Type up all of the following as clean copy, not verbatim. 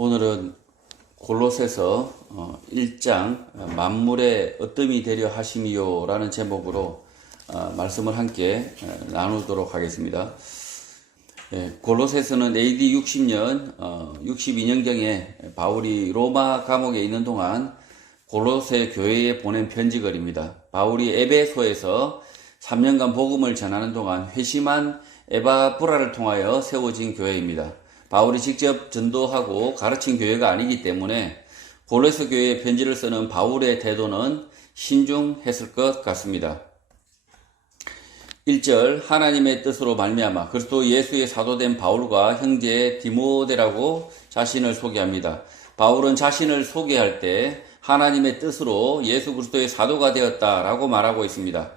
오늘은 골로새서 1장 만물의 어뜸이 되려 하심이요 라는 제목으로 말씀을 함께 나누도록 하겠습니다. 골로새서는 AD 60년 62년경에 바울이 로마 감옥에 있는 동안 골로새 교회에 보낸 편지글입니다. 바울이 에베소에서 3년간 복음을 전하는 동안 회심한 에바브라를 통하여 세워진 교회입니다. 바울이 직접 전도하고 가르친 교회가 아니기 때문에 골로새 교회에 편지를 쓰는 바울의 태도는 신중했을 것 같습니다. 1절 하나님의 뜻으로 말미암아 그리스도 예수의 사도된 바울과 형제 디모데라고 자신을 소개합니다. 바울은 자신을 소개할 때 하나님의 뜻으로 예수 그리스도의 사도가 되었다라고 말하고 있습니다.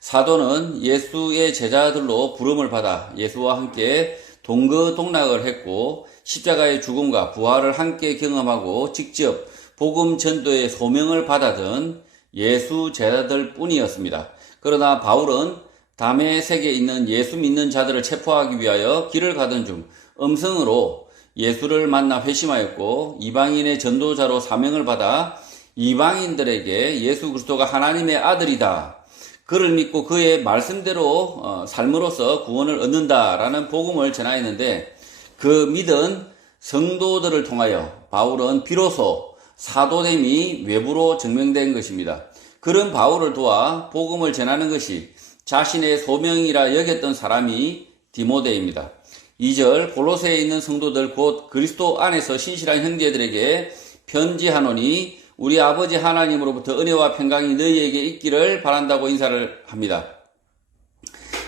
사도는 예수의 제자들로 부름을 받아 예수와 함께 동거동락을 했고 십자가의 죽음과 부활을 함께 경험하고 직접 복음 전도의 소명을 받아든 예수 제자들 뿐이었습니다. 그러나 바울은 다메섹에 있는 예수 믿는 자들을 체포하기 위하여 길을 가던 중 음성으로 예수를 만나 회심하였고 이방인의 전도자로 사명을 받아 이방인들에게 예수 그리스도가 하나님의 아들이다, 그를 믿고 그의 말씀대로 삶으로써 구원을 얻는다라는 복음을 전하였는데, 그 믿은 성도들을 통하여 바울은 비로소 사도됨이 외부로 증명된 것입니다. 그런 바울을 도와 복음을 전하는 것이 자신의 소명이라 여겼던 사람이 디모데입니다. 2절 골로새에 있는 성도들 곧 그리스도 안에서 신실한 형제들에게 편지하노니 우리 아버지 하나님으로부터 은혜와 평강이 너희에게 있기를 바란다고 인사를 합니다.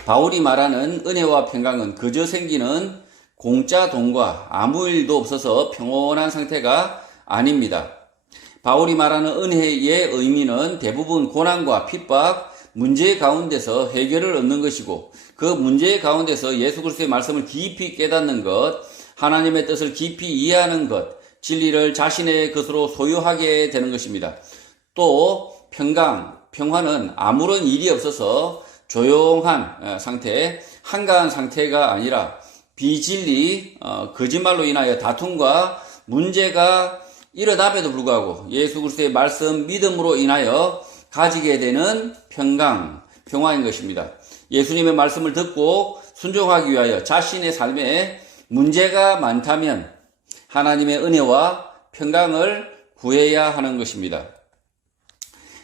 바울이 말하는 은혜와 평강은 그저 생기는 공짜 돈과 아무 일도 없어서 평온한 상태가 아닙니다. 바울이 말하는 은혜의 의미는 대부분 고난과 핍박, 문제 가운데서 해결을 얻는 것이고, 그 문제 가운데서 예수 그리스도의 말씀을 깊이 깨닫는 것, 하나님의 뜻을 깊이 이해하는 것, 진리를 자신의 것으로 소유하게 되는 것입니다. 또 평화는 아무런 일이 없어서 조용한 상태, 한가한 상태가 아니라 비진리, 거짓말로 인하여 다툼과 문제가 일어남에도 불구하고 예수 그리스도의 말씀, 믿음으로 인하여 가지게 되는 평화인 것입니다. 예수님의 말씀을 듣고 순종하기 위하여 자신의 삶에 문제가 많다면 하나님의 은혜와 평강을 구해야 하는 것입니다.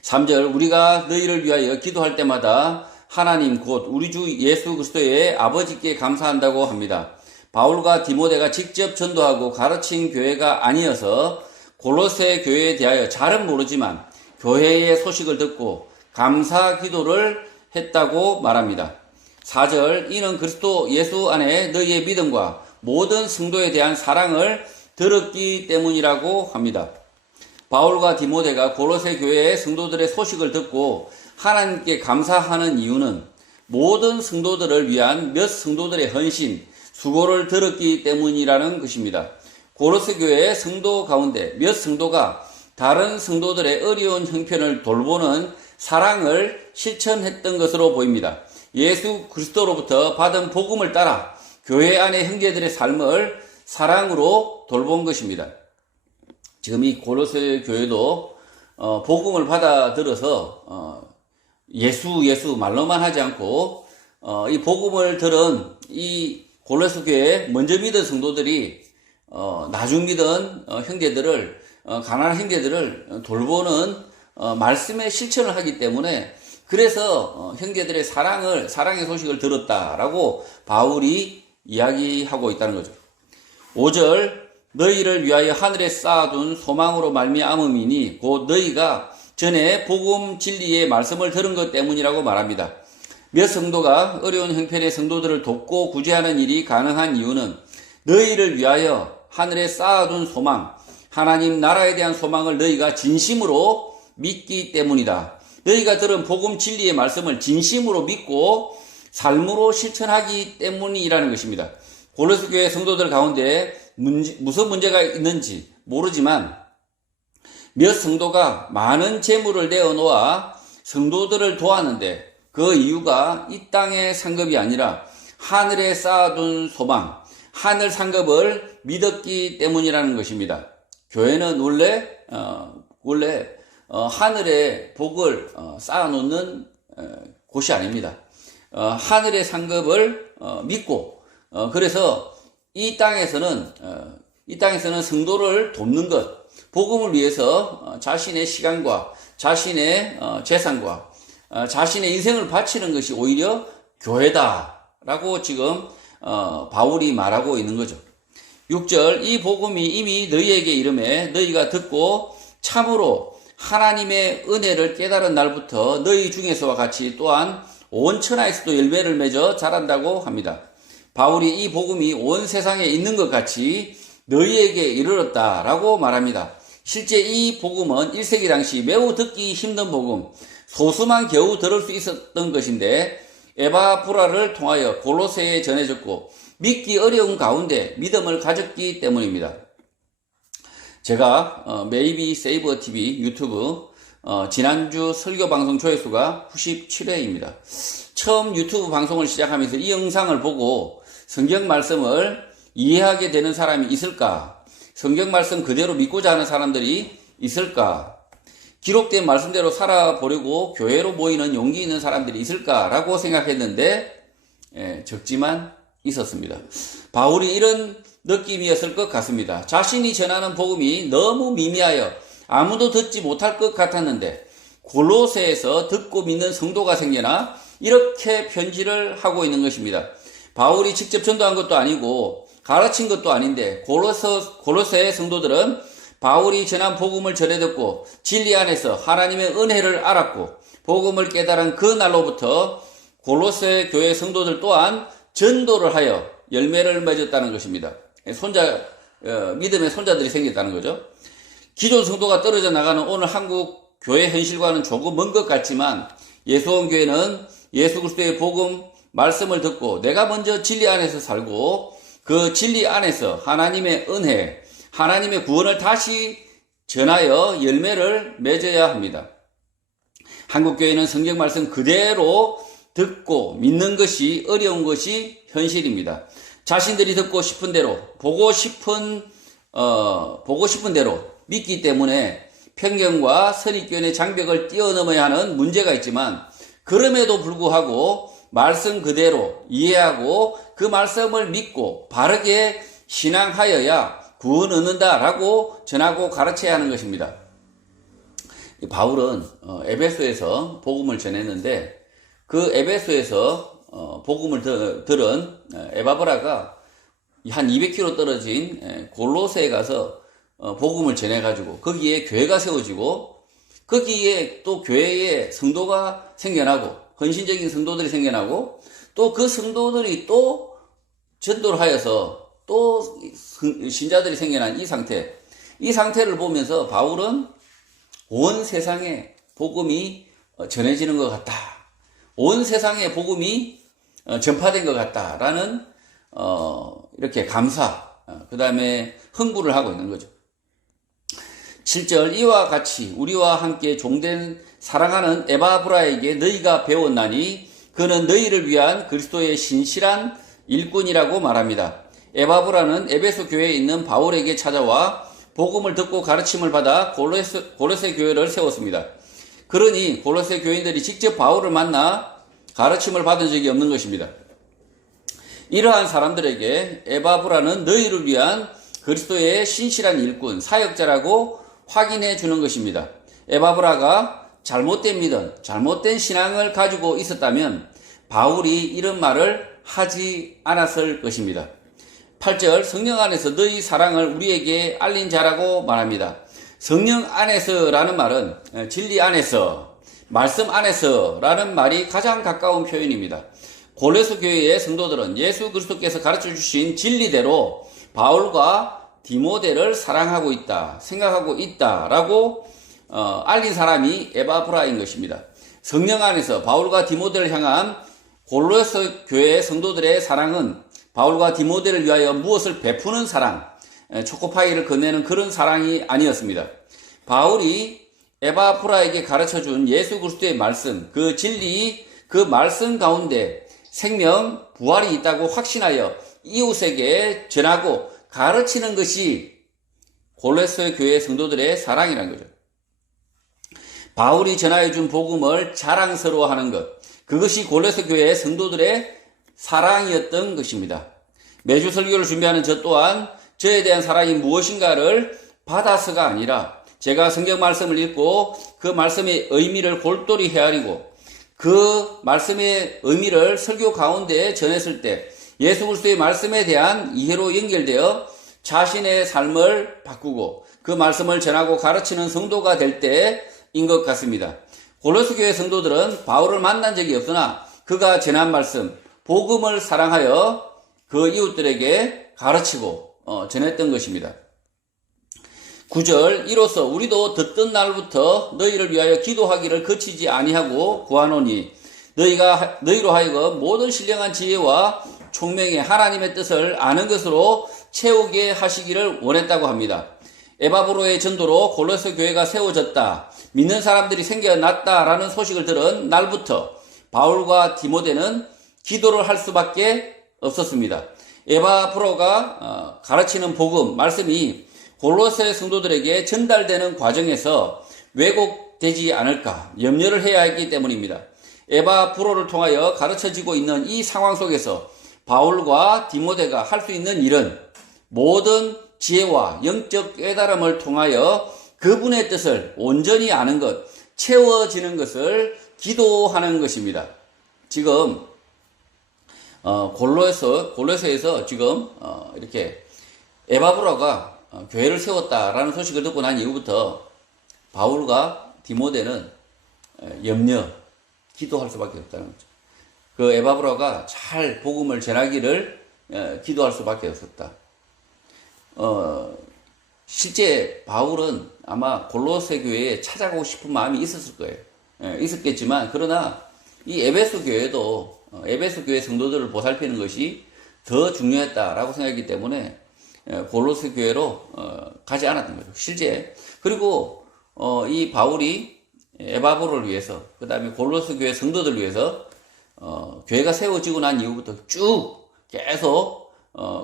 3절 우리가 너희를 위하여 기도할 때마다 하나님 곧 우리 주 예수 그리스도의 아버지께 감사한다고 합니다. 바울과 디모데가 직접 전도하고 가르친 교회가 아니어서 골로새 교회에 대하여 잘은 모르지만 교회의 소식을 듣고 감사 기도를 했다고 말합니다. 4절 이는 그리스도 예수 안에 너희의 믿음과 모든 성도에 대한 사랑을 들었기 때문이라고 합니다. 바울과 디모데가 골로새 교회의 성도들의 소식을 듣고 하나님께 감사하는 이유는 모든 성도들을 위한 몇 성도들의 헌신, 수고를 들었기 때문이라는 것입니다. 골로새 교회의 성도 가운데 몇 성도가 다른 성도들의 어려운 형편을 돌보는 사랑을 실천했던 것으로 보입니다. 예수 그리스도로부터 받은 복음을 따라 교회 안의 형제들의 삶을 사랑으로 돌본 것입니다. 지금 이 골로새 교회도 복음을 받아들여서 예수 말로만 하지 않고 이 복음을 들은 이 골로새 교회에 먼저 믿은 성도들이 나중 믿은 형제들을, 가난한 형제들을 돌보는 말씀의 실천을 하기 때문에, 그래서 형제들의 사랑의 소식을 들었다라고 바울이 이야기하고 있다는 거죠. 5절 너희를 위하여 하늘에 쌓아둔 소망으로 말미암음이니 곧 너희가 전에 복음 진리의 말씀을 들은 것 때문이라고 말합니다. 몇 성도가 어려운 형편의 성도들을 돕고 구제하는 일이 가능한 이유는 너희를 위하여 하늘에 쌓아둔 소망, 하나님 나라에 대한 소망을 너희가 진심으로 믿기 때문이다. 너희가 들은 복음 진리의 말씀을 진심으로 믿고 삶으로 실천하기 때문이라는 것입니다. 골로새 교회 성도들 가운데 무슨 문제가 있는지 모르지만 몇 성도가 많은 재물을 내어놓아 성도들을 도왔는데, 그 이유가 이 땅의 상급이 아니라 하늘에 쌓아둔 소망, 하늘 상급을 믿었기 때문이라는 것입니다. 교회는 원래 하늘의 복을 쌓아놓는 곳이 아닙니다. 하늘의 상급을 믿고 그래서 이 땅에서는 성도를 돕는 것, 복음을 위해서 자신의 시간과 자신의 재산과 자신의 인생을 바치는 것이 오히려 교회다라고 지금 바울이 말하고 있는 거죠. 6절, 이 복음이 이미 너희에게 이르매 너희가 듣고 참으로 하나님의 은혜를 깨달은 날부터 너희 중에서와 같이 또한 온 천하에서도 열매를 맺어 자란다고 합니다. 바울이 이 복음이 온 세상에 있는 것 같이 너희에게 이르렀다라고 말합니다. 실제 이 복음은 1세기 당시 매우 듣기 힘든 복음, 소수만 겨우 들을 수 있었던 것인데 에바브라를 통하여 골로새에 전해졌고 믿기 어려운 가운데 믿음을 가졌기 때문입니다. 제가 Maybe Save TV 유튜브 지난주 설교 방송 조회수가 97회입니다. 처음 유튜브 방송을 시작하면서 이 영상을 보고 성경 말씀을 이해하게 되는 사람이 있을까? 성경 말씀 그대로 믿고자 하는 사람들이 있을까? 기록된 말씀대로 살아보려고 교회로 모이는 용기 있는 사람들이 있을까라고 생각했는데 적지만 있었습니다. 바울이 이런 느낌이었을 것 같습니다. 자신이 전하는 복음이 너무 미미하여 아무도 듣지 못할 것 같았는데 골로새에서 듣고 믿는 성도가 생겨나 이렇게 편지를 하고 있는 것입니다. 바울이 직접 전도한 것도 아니고 가르친 것도 아닌데 골로새 성도들은 바울이 전한 복음을 전해 듣고 진리 안에서 하나님의 은혜를 알았고 복음을 깨달은 그 날로부터 골로새 교회 성도들 또한 전도를 하여 열매를 맺었다는 것입니다. 믿음의 손자들이 생겼다는 거죠. 기존 성도가 떨어져 나가는 오늘 한국 교회 현실과는 조금 먼 것 같지만 예수원 교회는 예수 그리스도의 복음 말씀을 듣고 내가 먼저 진리 안에서 살고 그 진리 안에서 하나님의 은혜, 하나님의 구원을 다시 전하여 열매를 맺어야 합니다. 한국교회는 성경 말씀 그대로 듣고 믿는 것이 어려운 것이 현실입니다. 자신들이 듣고 싶은 대로, 보고 싶은 대로 믿기 때문에 편견과 선입견의 장벽을 뛰어넘어야 하는 문제가 있지만 그럼에도 불구하고 말씀 그대로 이해하고 그 말씀을 믿고 바르게 신앙하여야 구원 얻는다라고 전하고 가르쳐야 하는 것입니다. 바울은 에베소에서 복음을 전했는데 그 에베소에서 복음을 들은 에바브라가 한 200km 떨어진 골로새에 가서 복음을 전해가지고 거기에 교회가 세워지고 거기에 또 교회에 성도가 생겨나고 헌신적인 성도들이 생겨나고 또 그 성도들이 또 전도를 하여서 또 신자들이 생겨난 이 상태를 보면서 바울은 온 세상에 복음이 전해지는 것 같다. 온 세상에 복음이 전파된 것 같다라는 이렇게 그 다음에 흥부를 하고 있는 거죠. 7절, 이와 같이 우리와 함께 종된 사랑하는 에바브라에게 너희가 배웠나니 그는 너희를 위한 그리스도의 신실한 일꾼이라고 말합니다. 에바브라는 에베소 교회에 있는 바울에게 찾아와 복음을 듣고 가르침을 받아 골로새 교회를 세웠습니다. 그러니 골로새 교인들이 직접 바울을 만나 가르침을 받은 적이 없는 것입니다. 이러한 사람들에게 에바브라는 너희를 위한 그리스도의 신실한 일꾼, 사역자라고 확인해 주는 것입니다. 에바브라가 잘못된 믿음, 잘못된 신앙을 가지고 있었다면 바울이 이런 말을 하지 않았을 것입니다. 8절, 성령 안에서 너희 사랑을 우리에게 알린 자라고 말합니다. 성령 안에서라는 말은 진리 안에서, 말씀 안에서라는 말이 가장 가까운 표현입니다. 골로새 교회의 성도들은 예수 그리스도께서 가르쳐 주신 진리대로 바울과 디모데를 사랑하고 있다, 생각하고 있다라고 알린 사람이 에바브라인 것입니다. 성령 안에서 바울과 디모데를 향한 골로새 교회의 성도들의 사랑은 바울과 디모데를 위하여 무엇을 베푸는 사랑, 초코파이를 건네는 그런 사랑이 아니었습니다. 바울이 에바브라에게 가르쳐준 예수 그리스도의 말씀, 그 진리, 그 말씀 가운데 생명, 부활이 있다고 확신하여 이웃에게 전하고 가르치는 것이 골로새 교회 성도들의 사랑이라는 거죠. 바울이 전하여 준 복음을 자랑스러워하는 것, 그것이 골로새 교회 성도들의 사랑이었던 것입니다. 매주 설교를 준비하는 저 또한 저에 대한 사랑이 무엇인가를 받아서가 아니라 제가 성경 말씀을 읽고 그 말씀의 의미를 골똘히 헤아리고 그 말씀의 의미를 설교 가운데 전했을 때 예수 그리스도의 말씀에 대한 이해로 연결되어 자신의 삶을 바꾸고 그 말씀을 전하고 가르치는 성도가 될 때인 것 같습니다. 골로새 교회 성도들은 바울을 만난 적이 없으나 그가 전한 말씀, 복음을 사랑하여 그 이웃들에게 가르치고 전했던 것입니다. 9절, 이로써 우리도 듣던 날부터 너희를 위하여 기도하기를 그치지 아니하고 구하노니 너희로 하여금 모든 신령한 지혜와 총명의 하나님의 뜻을 아는 것으로 채우게 하시기를 원했다고 합니다. 에바브로의 전도로 골로새 교회가 세워졌다, 믿는 사람들이 생겨났다라는 소식을 들은 날부터 바울과 디모데는 기도를 할 수밖에 없었습니다. 에바브로가 가르치는 복음, 말씀이 골로새 성도들에게 전달되는 과정에서 왜곡되지 않을까 염려를 해야 했기 때문입니다. 에바브로를 통하여 가르쳐지고 있는 이 상황 속에서 바울과 디모데가 할 수 있는 일은 모든 지혜와 영적 깨달음을 통하여 그분의 뜻을 온전히 아는 것, 채워지는 것을 기도하는 것입니다. 지금 골로새에서 지금 이렇게 에바브로가 교회를 세웠다라는 소식을 듣고 난 이후부터 바울과 디모데는 기도할 수밖에 없다는 거죠. 그 에바브로가 잘 복음을 전하기를 기도할 수밖에 없었다. 실제 바울은 아마 골로새 교회에 찾아가고 싶은 마음이 있었을 거예요. 있었겠지만 그러나 이 에베소 교회도 에베소 교회 성도들을 보살피는 것이 더 중요했다라고 생각했기 때문에 골로새 교회로 가지 않았던 거죠. 실제 그리고 이 바울이 에바브로를 위해서 그 다음에 골로새 교회 성도들을 위해서 교회가 세워지고 난 이후부터 쭉 계속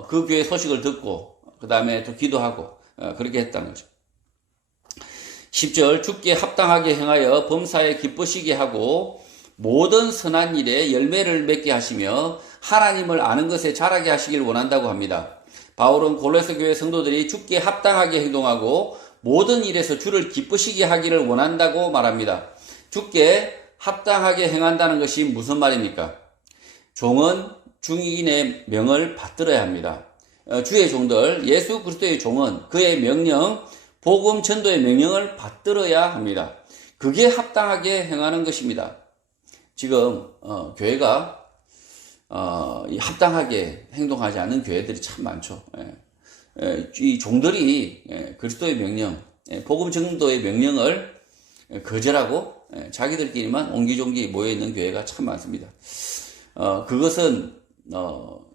그 교회 소식을 듣고 그 다음에 또 기도하고 그렇게 했다는 거죠. 10절, 주께 합당하게 행하여 범사에 기쁘시게 하고 모든 선한 일에 열매를 맺게 하시며 하나님을 아는 것에 자라게 하시길 원한다고 합니다. 바울은 골로새 교회 성도들이 주께 합당하게 행동하고 모든 일에서 주를 기쁘시게 하기를 원한다고 말합니다. 주께 합당하게 행한다는 것이 무슨 말입니까? 종은 중인의 명을 받들어야 합니다. 주의 종들, 예수 그리스도의 종은 그의 명령, 복음 전도의 명령을 받들어야 합니다. 그게 합당하게 행하는 것입니다. 지금 교회가 합당하게 행동하지 않는 교회들이 참 많죠. 이 종들이 그리스도의 명령, 복음 전도의 명령을 거절하고 자기들끼리만 옹기종기 모여있는 교회가 참 많습니다. 그것은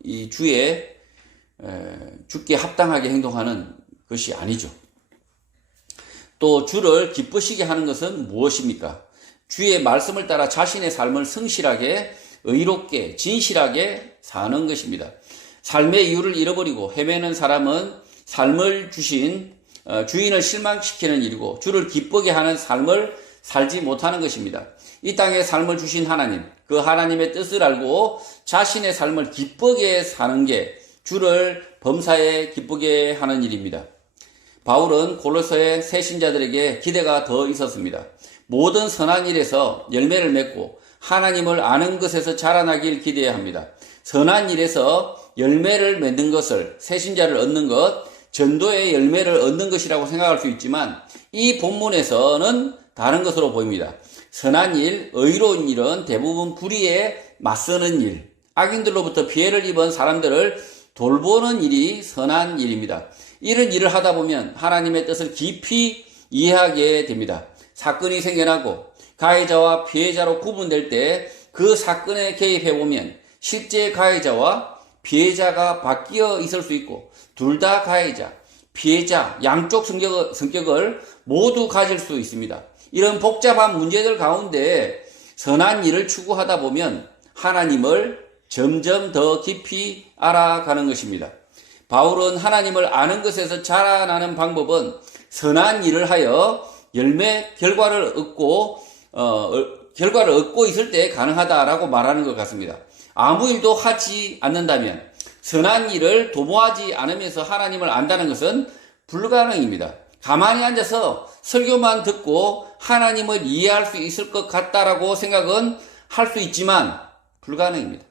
이 주께 합당하게 행동하는 것이 아니죠. 또 주를 기쁘시게 하는 것은 무엇입니까? 주의 말씀을 따라 자신의 삶을 성실하게, 의롭게, 진실하게 사는 것입니다. 삶의 이유를 잃어버리고 헤매는 사람은 삶을 주신 주인을 실망시키는 일이고 주를 기쁘게 하는 삶을 살지 못하는 것입니다. 이 땅에 삶을 주신 하나님, 그 하나님의 뜻을 알고 자신의 삶을 기쁘게 사는 게 주를 범사에 기쁘게 하는 일입니다. 바울은 골로새 새 신자들에게 기대가 더 있었습니다. 모든 선한 일에서 열매를 맺고 하나님을 아는 것에서 자라나길 기대해야 합니다. 선한 일에서 열매를 맺는 것을, 새 신자를 얻는 것, 전도의 열매를 얻는 것이라고 생각할 수 있지만 이 본문에서는 다른 것으로 보입니다. 선한 일, 의로운 일은 대부분 불의에 맞서는 일, 악인들로부터 피해를 입은 사람들을 돌보는 일이 선한 일입니다. 이런 일을 하다 보면 하나님의 뜻을 깊이 이해하게 됩니다. 사건이 생겨나고 가해자와 피해자로 구분될 때 그 사건에 개입해보면 실제 가해자와 피해자가 바뀌어 있을 수 있고 둘 다 가해자, 피해자 양쪽 성격을 모두 가질 수 있습니다. 이런 복잡한 문제들 가운데 선한 일을 추구하다 보면 하나님을 점점 더 깊이 알아가는 것입니다. 바울은 하나님을 아는 것에서 자라나는 방법은 선한 일을 하여 결과를 얻고 있을 때 가능하다라고 말하는 것 같습니다. 아무 일도 하지 않는다면, 선한 일을 도모하지 않으면서 하나님을 안다는 것은 불가능입니다. 가만히 앉아서 설교만 듣고 하나님을 이해할 수 있을 것 같다라고 생각은 할 수 있지만 불가능입니다.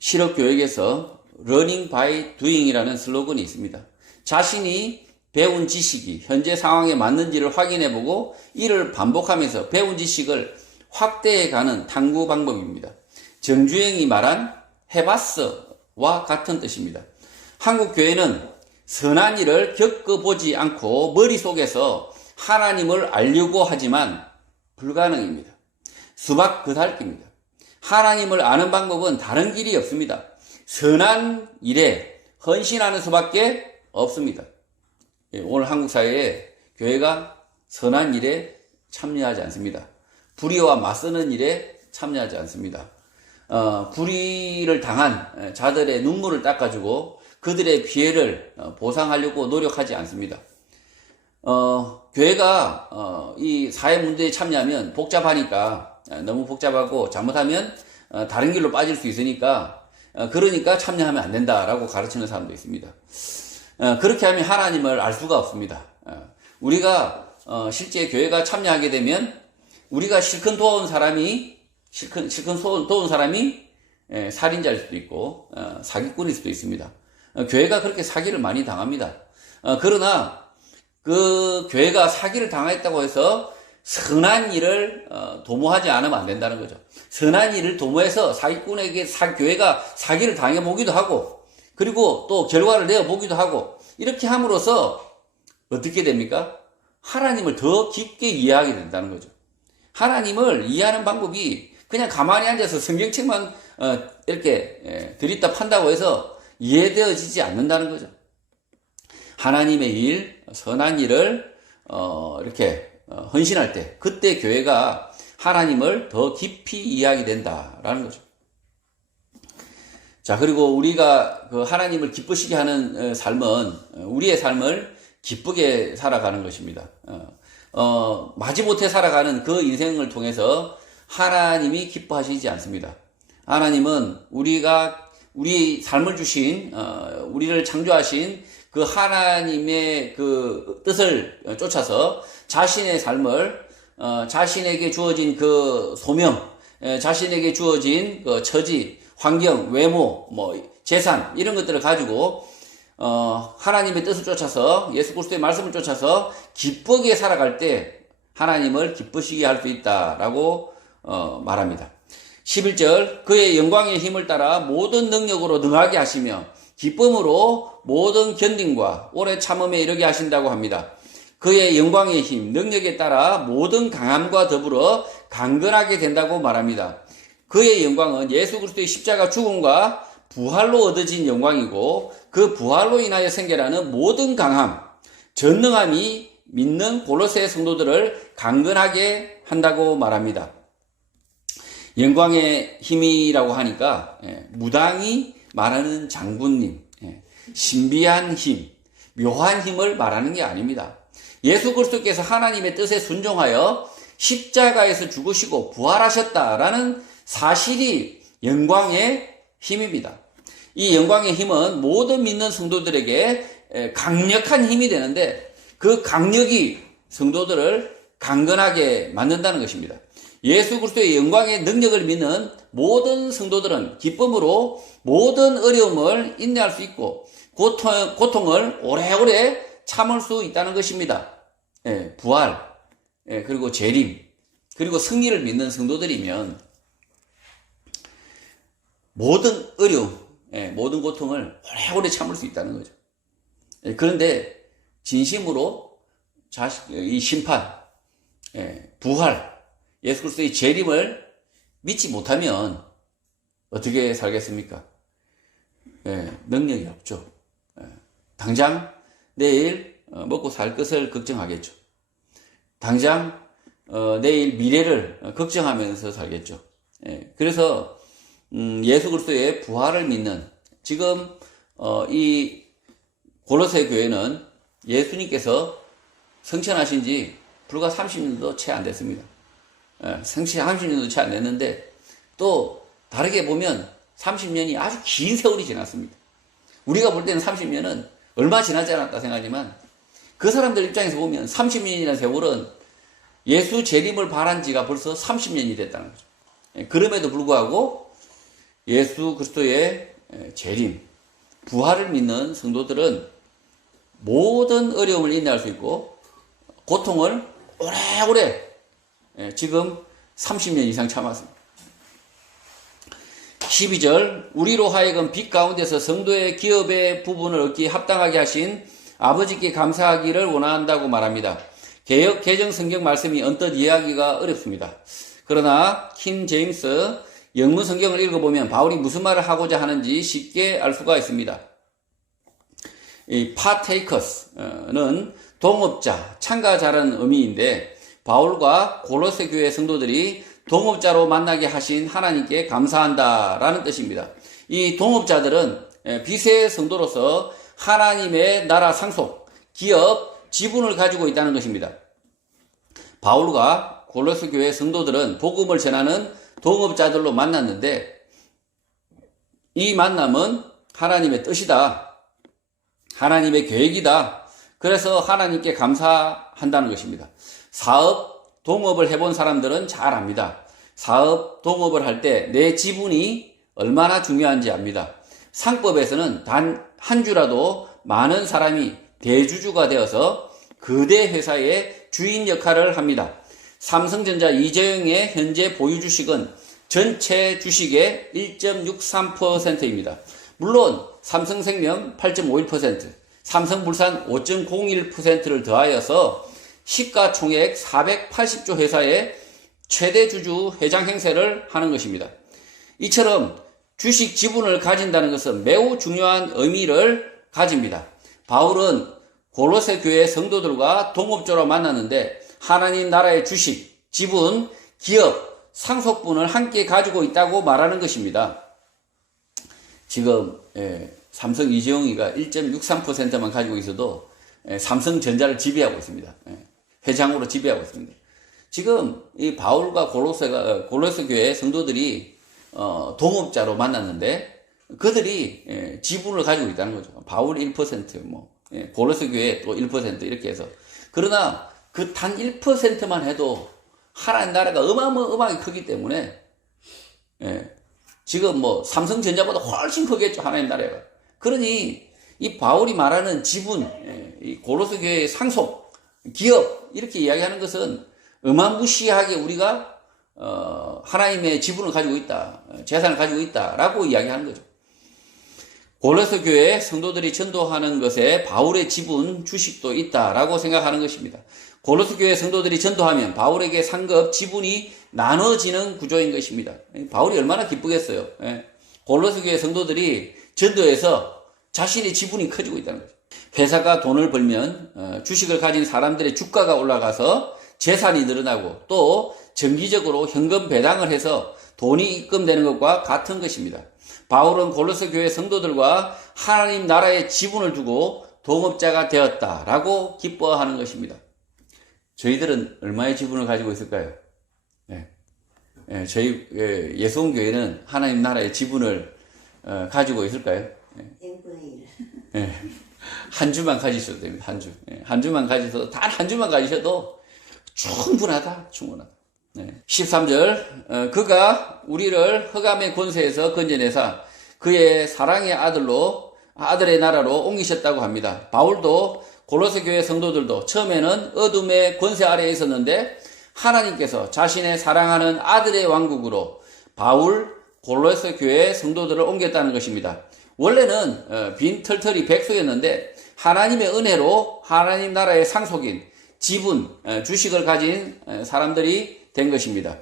실업교육에서 Learning by Doing이라는 슬로건이 있습니다. 자신이 배운 지식이 현재 상황에 맞는지를 확인해보고 이를 반복하면서 배운 지식을 확대해가는 탐구 방법입니다. 정주행이 말한 해봤어와 같은 뜻입니다. 한국 교회는 선한 일을 겪어보지 않고 머릿속에서 하나님을 알려고 하지만 불가능입니다. 수박 겉핥기입니다. 하나님을 아는 방법은 다른 길이 없습니다. 선한 일에 헌신하는 수밖에 없습니다. 오늘 한국 사회에 교회가 선한 일에 참여하지 않습니다. 불의와 맞서는 일에 참여하지 않습니다. 불의를 당한 자들의 눈물을 닦아주고 그들의 피해를 보상하려고 노력하지 않습니다. 교회가 이 사회 문제에 참여하면 복잡하니까, 너무 복잡하고 잘못하면 다른 길로 빠질 수 있으니까, 그러니까 참여하면 안 된다라고 가르치는 사람도 있습니다. 그렇게 하면 하나님을 알 수가 없습니다. 우리가 실제 교회가 참여하게 되면 우리가 실컷 도운 사람이 살인자일 수도 있고 사기꾼일 수도 있습니다. 교회가 그렇게 사기를 많이 당합니다. 그러나 그 교회가 사기를 당했다고 해서 선한 일을 도모하지 않으면 안 된다는 거죠. 선한 일을 도모해서 사기꾼에게 교회가 사기를 당해보기도 하고, 그리고 또 결과를 내어보기도 하고, 이렇게 함으로써 어떻게 됩니까? 하나님을 더 깊게 이해하게 된다는 거죠. 하나님을 이해하는 방법이 그냥 가만히 앉아서 성경책만 이렇게 들이다 판다고 해서 이해되어지지 않는다는 거죠. 하나님의 일, 선한 일을 이렇게 헌신할 때, 그때 교회가 하나님을 더 깊이 이해하게 된다라는 거죠. 자, 그리고 우리가 그 하나님을 기쁘시게 하는 삶은 우리의 삶을 기쁘게 살아가는 것입니다. 마지못해 살아가는 그 인생을 통해서 하나님이 기뻐하시지 않습니다. 하나님은 우리 삶을 주신, 우리를 창조하신 그 하나님의 그 뜻을 쫓아서 자신의 삶을, 자신에게 주어진 그 소명, 자신에게 주어진 그 처지, 환경, 외모, 재산, 이런 것들을 가지고, 하나님의 뜻을 쫓아서, 예수 그리스도의 말씀을 쫓아서 기쁘게 살아갈 때 하나님을 기쁘시게 할 수 있다라고 말합니다. 11절, 그의 영광의 힘을 따라 모든 능력으로 능하게 하시며 기쁨으로 모든 견딤과 오래 참음에 이르게 하신다고 합니다. 그의 영광의 힘, 능력에 따라 모든 강함과 더불어 강건하게 된다고 말합니다. 그의 영광은 예수 그리스도의 십자가 죽음과 부활로 얻어진 영광이고, 그 부활로 인하여 생겨나는 모든 강함, 전능함이 믿는 골로새 성도들을 강건하게 한다고 말합니다. 영광의 힘이라고 하니까 무당이 말하는 장군님, 신비한 힘, 묘한 힘을 말하는 게 아닙니다. 예수 그리스도께서 하나님의 뜻에 순종하여 십자가에서 죽으시고 부활하셨다라는 사실이 영광의 힘입니다. 이 영광의 힘은 모든 믿는 성도들에게 강력한 힘이 되는데, 그 강력이 성도들을 강건하게 만든다는 것입니다. 예수 그리스도의 영광의 능력을 믿는 모든 성도들은 기쁨으로 모든 어려움을 인내할 수 있고 고통을 오래오래 참을 수 있다는 것입니다. 부활, 그리고 재림, 그리고 승리를 믿는 성도들이면 모든 어려움, 모든 고통을 오래오래 참을 수 있다는 거죠. 그런데 진심으로 이 심판, 부활, 예수 그리스도의 재림을 믿지 못하면 어떻게 살겠습니까? 능력이 없죠. 당장 내일 먹고 살 것을 걱정하겠죠. 당장 내일 미래를 걱정하면서 살겠죠. 그래서 예수 그리스도의 부활을 믿는, 지금 이 고로새 교회는 예수님께서 성천하신 지 불과 30년도 채 안 됐습니다. 성취 30년도 채 안 됐는데 또 다르게 보면 30년이 아주 긴 세월이 지났습니다. 우리가 볼 때는 30년은 얼마 지나지 않았다 생각하지만 그 사람들 입장에서 보면 30년이라는 세월은 예수 재림을 바란 지가 벌써 30년이 됐다는 거죠. 그럼에도 불구하고 예수 그리스도의 재림, 부활을 믿는 성도들은 모든 어려움을 인내할 수 있고 고통을 오래오래 지금 30년 이상 참았습니다. 12절 우리로 하여금 빛 가운데서 성도의 기업의 부분을 얻기 합당하게 하신 아버지께 감사하기를 원한다고 말합니다. 개역 개정 성경 말씀이 언뜻 이해하기가 어렵습니다. 그러나 킹 제임스 영문 성경을 읽어보면 바울이 무슨 말을 하고자 하는지 쉽게 알 수가 있습니다. 이 partakers는 동업자, 참가자라는 의미인데 바울과 고로새 교회 성도들이 동업자로 만나게 하신 하나님께 감사한다라는 뜻입니다. 이 동업자들은 빛의 성도로서 하나님의 나라 상속, 기업, 지분을 가지고 있다는 것입니다. 바울과 고로새 교회 성도들은 복음을 전하는 동업자들로 만났는데 이 만남은 하나님의 뜻이다. 하나님의 계획이다. 그래서 하나님께 감사한다는 것입니다. 사업, 동업을 해본 사람들은 잘 압니다. 사업, 동업을 할 때 내 지분이 얼마나 중요한지 압니다. 상법에서는 단 한 주라도 많은 사람이 대주주가 되어서 거대 회사의 주인 역할을 합니다. 삼성전자 이재용의 현재 보유 주식은 전체 주식의 1.63%입니다. 물론 삼성생명 8.51%, 삼성물산 5.01%를 더하여서 시가총액 480조 회사의 최대 주주 회장 행세를 하는 것입니다. 이처럼 주식 지분을 가진다는 것은 매우 중요한 의미를 가집니다. 바울은 고로새 교회 성도들과 동업자로 만났는데 하나님 나라의 주식, 지분, 기업, 상속분을 함께 가지고 있다고 말하는 것입니다. 지금 삼성 이재용이가 1.63%만 가지고 있어도 삼성전자를 지배하고 있습니다. 회장으로 지배하고 있습니다. 지금 이 바울과 고로새 교회 성도들이 동업자로 만났는데 그들이 지분을 가지고 있다는 거죠. 바울 1%, 고로새 교회 또 1% 이렇게 해서. 그러나 그 단 1%만 해도 하나님 나라가 어마어마하게 크기 때문에 지금 삼성전자보다 훨씬 크겠죠. 하나님 나라가. 그러니 이 바울이 말하는 지분, 이 고로새 교회의 상속, 기업 이렇게 이야기하는 것은 어마무시하게 우리가 하나님의 지분을 가지고 있다, 재산을 가지고 있다라고 이야기하는 거죠. 고로새 교회 성도들이 전도하는 것에 바울의 지분, 주식도 있다라고 생각하는 것입니다. 고로새 교회 성도들이 전도하면 바울에게 상급, 지분이 나눠지는 구조인 것입니다. 바울이 얼마나 기쁘겠어요. 고로새 교회 성도들이 전도해서 자신의 지분이 커지고 있다는 거죠. 회사가 돈을 벌면 주식을 가진 사람들의 주가가 올라가서 재산이 늘어나고 또 정기적으로 현금 배당을 해서 돈이 입금되는 것과 같은 것입니다. 바울은 고로새 교회 성도들과 하나님 나라의 지분을 두고 동업자가 되었다라고 기뻐하는 것입니다. 저희들은 얼마의 지분을 가지고 있을까요? 저희 예수원교회는 하나님 나라의 지분을 가지고 있을까요? 0분의 1. 한 주만 가지셔도 됩니다. 한 주. 한 주만 가지셔도, 단 한 주만 가지셔도 충분하다. 13절, 그가 우리를 흑암의 권세에서 건져내사 그의 사랑의 아들의 나라로 옮기셨다고 합니다. 바울도 고로새 교회 성도들도 처음에는 어둠의 권세 아래에 있었는데 하나님께서 자신의 사랑하는 아들의 왕국으로 바울, 고로새 교회 성도들을 옮겼다는 것입니다. 원래는 빈털터리 백소였는데 하나님의 은혜로 하나님 나라의 상속인 지분, 주식을 가진 사람들이 된 것입니다.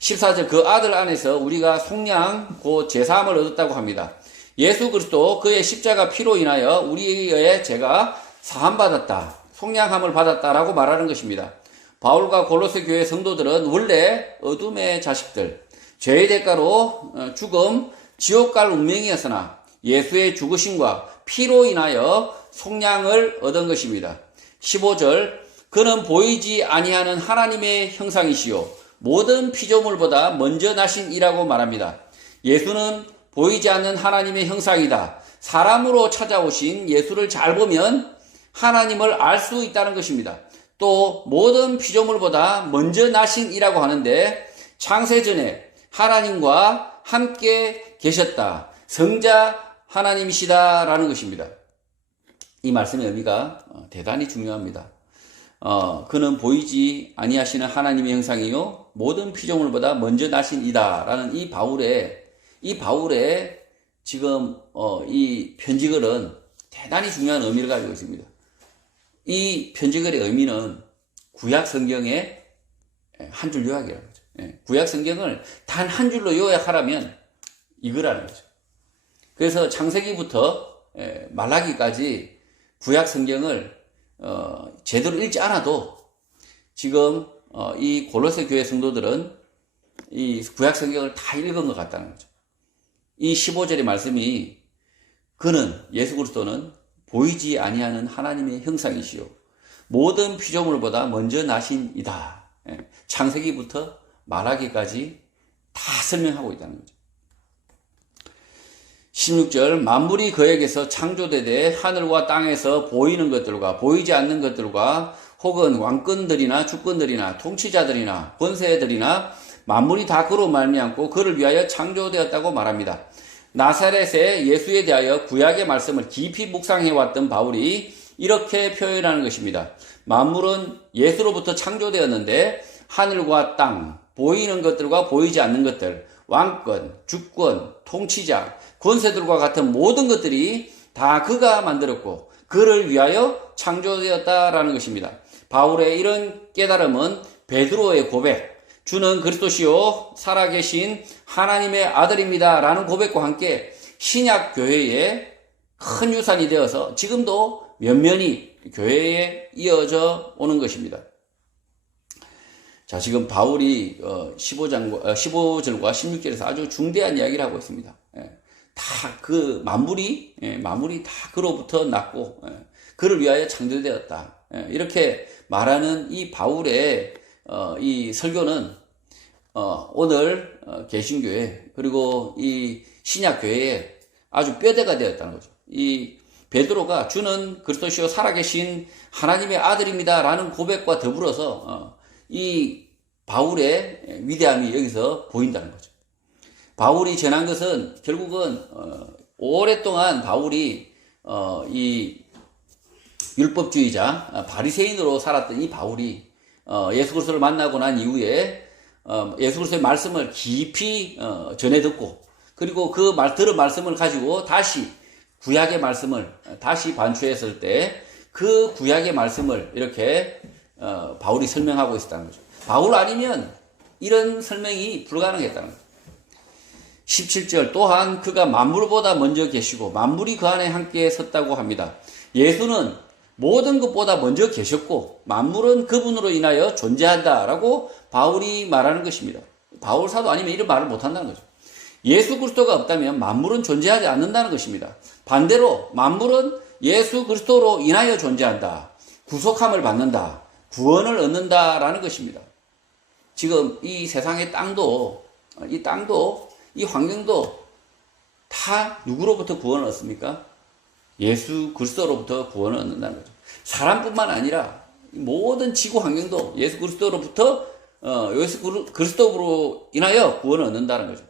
14절 그 아들 안에서 우리가 속량 곧 제사함을 얻었다고 합니다. 예수 그리스도 그의 십자가 피로 인하여 우리의 죄가 사함받았다, 속량함을 받았다라고 말하는 것입니다. 바울과 고로새 교회 성도들은 원래 어둠의 자식들, 죄의 대가로 죽음, 지옥 갈 운명이었으나 예수의 죽으심과 피로 인하여 속량을 얻은 것입니다. 15절, 그는 보이지 아니하는 하나님의 형상이시요 모든 피조물보다 먼저 나신 이라고 말합니다. 예수는 보이지 않는 하나님의 형상이다. 사람으로 찾아오신 예수를 잘 보면 하나님을 알 수 있다는 것입니다. 또 모든 피조물보다 먼저 나신 이라고 하는데 창세전에 하나님과 함께 계셨다. 성자 하나님이시다라는 것입니다. 이 말씀의 의미가 대단히 중요합니다. 그는 보이지 아니하시는 하나님의 형상이요 모든 피조물보다 먼저 나신 이다라는 이 바울의 지금 이 편지글은 대단히 중요한 의미를 가지고 있습니다. 이 편지글의 의미는 구약 성경의 한 줄 요약이라는 거죠. 구약 성경을 단 한 줄로 요약하라면 이거라는 거죠. 그래서 창세기부터 말라기까지 구약 성경을 제대로 읽지 않아도 지금 이 골로새 교회 성도들은 이 구약 성경을 다 읽은 것 같다는 거죠. 이 15절의 말씀이 그는 예수 그리스도는 보이지 아니하는 하나님의 형상이시요 모든 피조물보다 먼저 나신 이다. 창세기부터 말하기까지 다 설명하고 있다는 거죠. 16절, 만물이 그에게서 창조되되 하늘과 땅에서 보이는 것들과 보이지 않는 것들과 혹은 왕권들이나 주권들이나 통치자들이나 권세들이나 만물이 다 그로 말미암고 그를 위하여 창조되었다고 말합니다. 나사렛의 예수에 대하여 구약의 말씀을 깊이 묵상해왔던 바울이 이렇게 표현하는 것입니다. 만물은 예수로부터 창조되었는데 하늘과 땅, 보이는 것들과 보이지 않는 것들, 왕권, 주권, 통치자, 권세들과 같은 모든 것들이 다 그가 만들었고 그를 위하여 창조되었다라는 것입니다. 바울의 이런 깨달음은 베드로의 고백, 주는 그리스도시요 살아계신 하나님의 아들입니다 라는 고백과 함께 신약 교회의 큰 유산이 되어서 지금도 면면히 교회에 이어져 오는 것입니다. 자, 지금 바울이 15절과 16절에서 아주 중대한 이야기를 하고 있습니다. 다 그 만물이 다 그로부터 났고 그를 위하여 창조되었다. 이렇게 말하는 이 바울의 이 설교는 오늘 개신교회 그리고 이 신약교회에 아주 뼈대가 되었다는 거죠. 이 베드로가 주는 그리스도시요 살아계신 하나님의 아들입니다 라는 고백과 더불어서 이 바울의 위대함이 여기서 보인다는 거죠. 바울이 전한 것은 결국은 오랫동안 바울이 이 율법주의자 바리새인으로 살았던 이 바울이 예수 그리스도를 만나고 난 이후에 예수 그리스도의 말씀을 깊이 전해 듣고 그리고 그 들은 말씀을 가지고 다시 구약의 말씀을 다시 반추했을 때 그 구약의 말씀을 이렇게 바울이 설명하고 있었다는 거죠. 바울 아니면 이런 설명이 불가능했다는 거죠. 17절, 또한 그가 만물보다 먼저 계시고 만물이 그 안에 함께 섰다고 합니다. 예수는 모든 것보다 먼저 계셨고 만물은 그분으로 인하여 존재한다라고 바울이 말하는 것입니다. 바울 사도 아니면 이런 말을 못한다는 거죠. 예수 그리스도가 없다면 만물은 존재하지 않는다는 것입니다. 반대로 만물은 예수 그리스도로 인하여 존재한다. 구속함을 받는다. 구원을 얻는다라는 것입니다. 지금 이 세상의 땅도 이 환경도 다 누구로부터 구원을 얻습니까? 예수 그리스도로부터 구원을 얻는다는 거죠. 사람뿐만 아니라 모든 지구 환경도 예수 그리스도로부터 예수 그리스도로 인하여 구원을 얻는다는 거죠.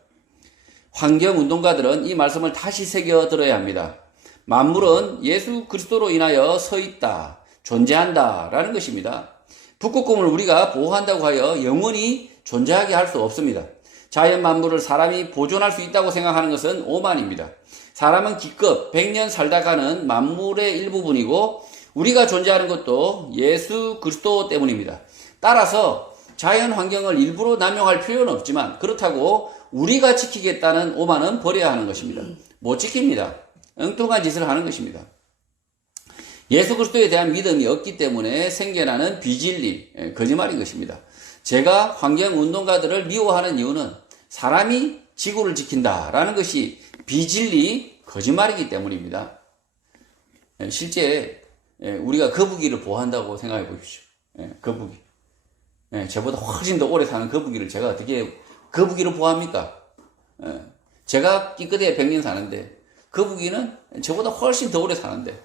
환경운동가들은 이 말씀을 다시 새겨 들어야 합니다. 만물은 예수 그리스도로 인하여 서 있다, 존재한다라는 것입니다. 북극곰을 우리가 보호한다고 하여 영원히 존재하게 할 수 없습니다. 자연 만물을 사람이 보존할 수 있다고 생각하는 것은 오만입니다. 사람은 기껏 100년 살다 가는 만물의 일부분이고 우리가 존재하는 것도 예수 그리스도 때문입니다. 따라서 자연 환경을 일부러 남용할 필요는 없지만 그렇다고 우리가 지키겠다는 오만은 버려야 하는 것입니다. 못 지킵니다. 엉뚱한 짓을 하는 것입니다. 예수 그리스도에 대한 믿음이 없기 때문에 생겨나는 비진리, 거짓말인 것입니다. 제가 환경운동가들을 미워하는 이유는 사람이 지구를 지킨다라는 것이 비진리, 거짓말이기 때문입니다. 실제 우리가 거북이를 보호한다고 생각해 보십시오. 거북이. 저보다 훨씬 더 오래 사는 거북이를 제가 어떻게 거북이를 보호합니까? 제가 끼끄대에 100년 사는데 거북이는 저보다 훨씬 더 오래 사는데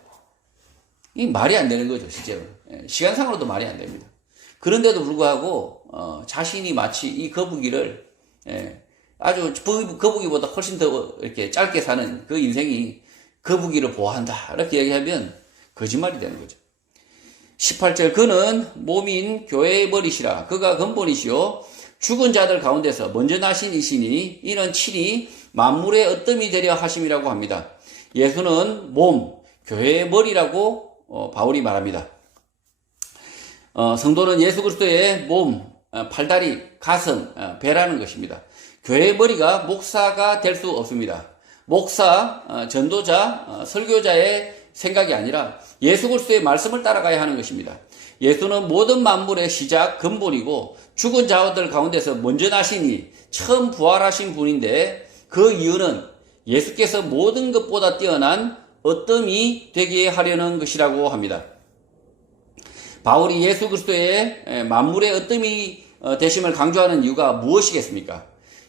이 말이 안 되는 거죠, 실제로. 시간상으로도 말이 안 됩니다. 그런데도 불구하고 자신이 마치 이 거북이를 아주 거북이보다 훨씬 더 이렇게 짧게 사는 그 인생이 거북이를 보호한다 이렇게 얘기하면 거짓말이 되는 거죠. 18절 그는 몸인 교회의 머리시라 그가 근본이시요 죽은 자들 가운데서 먼저 나신 이시니 이는 친히 만물의 어뜸이 되려 하심이라고 합니다. 예수는 몸, 교회의 머리라고 바울이 말합니다. 성도는 예수 그리스도의 몸, 팔다리, 가슴, 배라는 것입니다. 교회의 머리가 목사가 될 수 없습니다. 목사, 전도자, 설교자의 생각이 아니라 예수 그리스도의 말씀을 따라가야 하는 것입니다. 예수는 모든 만물의 시작, 근본이고 죽은 자들 가운데서 먼저 나시니 처음 부활하신 분인데 그 이유는 예수께서 모든 것보다 뛰어난 어뜸이 되게 하려는 것이라고 합니다. 바울이 예수 그리스도의 만물의 어뜸이 되심을 강조하는 이유가 무엇이겠습니까?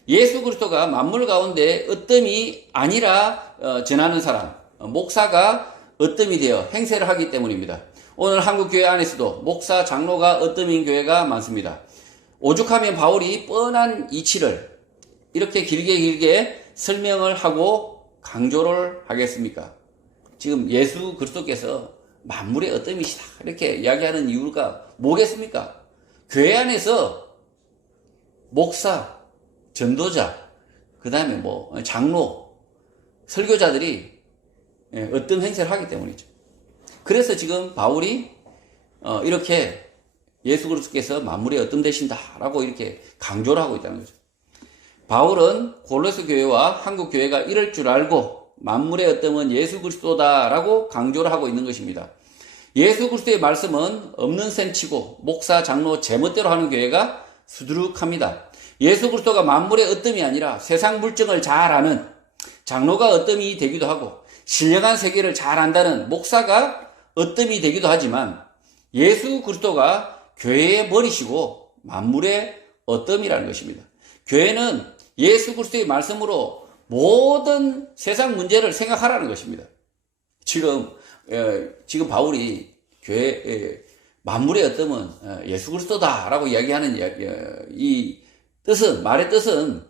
예수 그리스도가 만물 가운데 어뜸이 아니라 전하는 사람, 목사가 어뜸이 되어 행세를 하기 때문입니다. 오늘 한국교회 안에서도 목사, 장로가 어뜸인 교회가 많습니다. 오죽하면 바울이 뻔한 이치를 이렇게 길게 설명을 하고 강조를 하겠습니까? 지금 예수 그리스도께서 만물의 어뜸이시다 이렇게 이야기하는 이유가 뭐겠습니까? 교회 안에서 목사, 전도자, 그 다음에 장로, 설교자들이 어떤 행세를 하기 때문이죠. 그래서 지금 바울이 이렇게 예수 그리스도께서 만물의 어뜸 되신다라고 이렇게 강조를 하고 있다는 거죠. 바울은 골로새 교회와 한국 교회가 이럴 줄 알고 만물의 어뜸은 예수 그리스도다라고 강조를 하고 있는 것입니다. 예수 그리스도의 말씀은 없는 셈 치고 목사, 장로 제멋대로 하는 교회가 수두룩합니다. 예수 그리스도가 만물의 어뜸이 아니라 세상 물정을 잘 아는 장로가 어뜸이 되기도 하고 신령한 세계를 잘 안다는 목사가 어뜸이 되기도 하지만 예수 그리스도가 교회의 머리시고 만물의 어뜸이라는 것입니다. 교회는 예수 그리스도의 말씀으로 모든 세상 문제를 생각하라는 것입니다. 지금 바울이 교회 만물의 어뜸은 예수 그리스도다라고 이야기하는 이 뜻은 말의 뜻은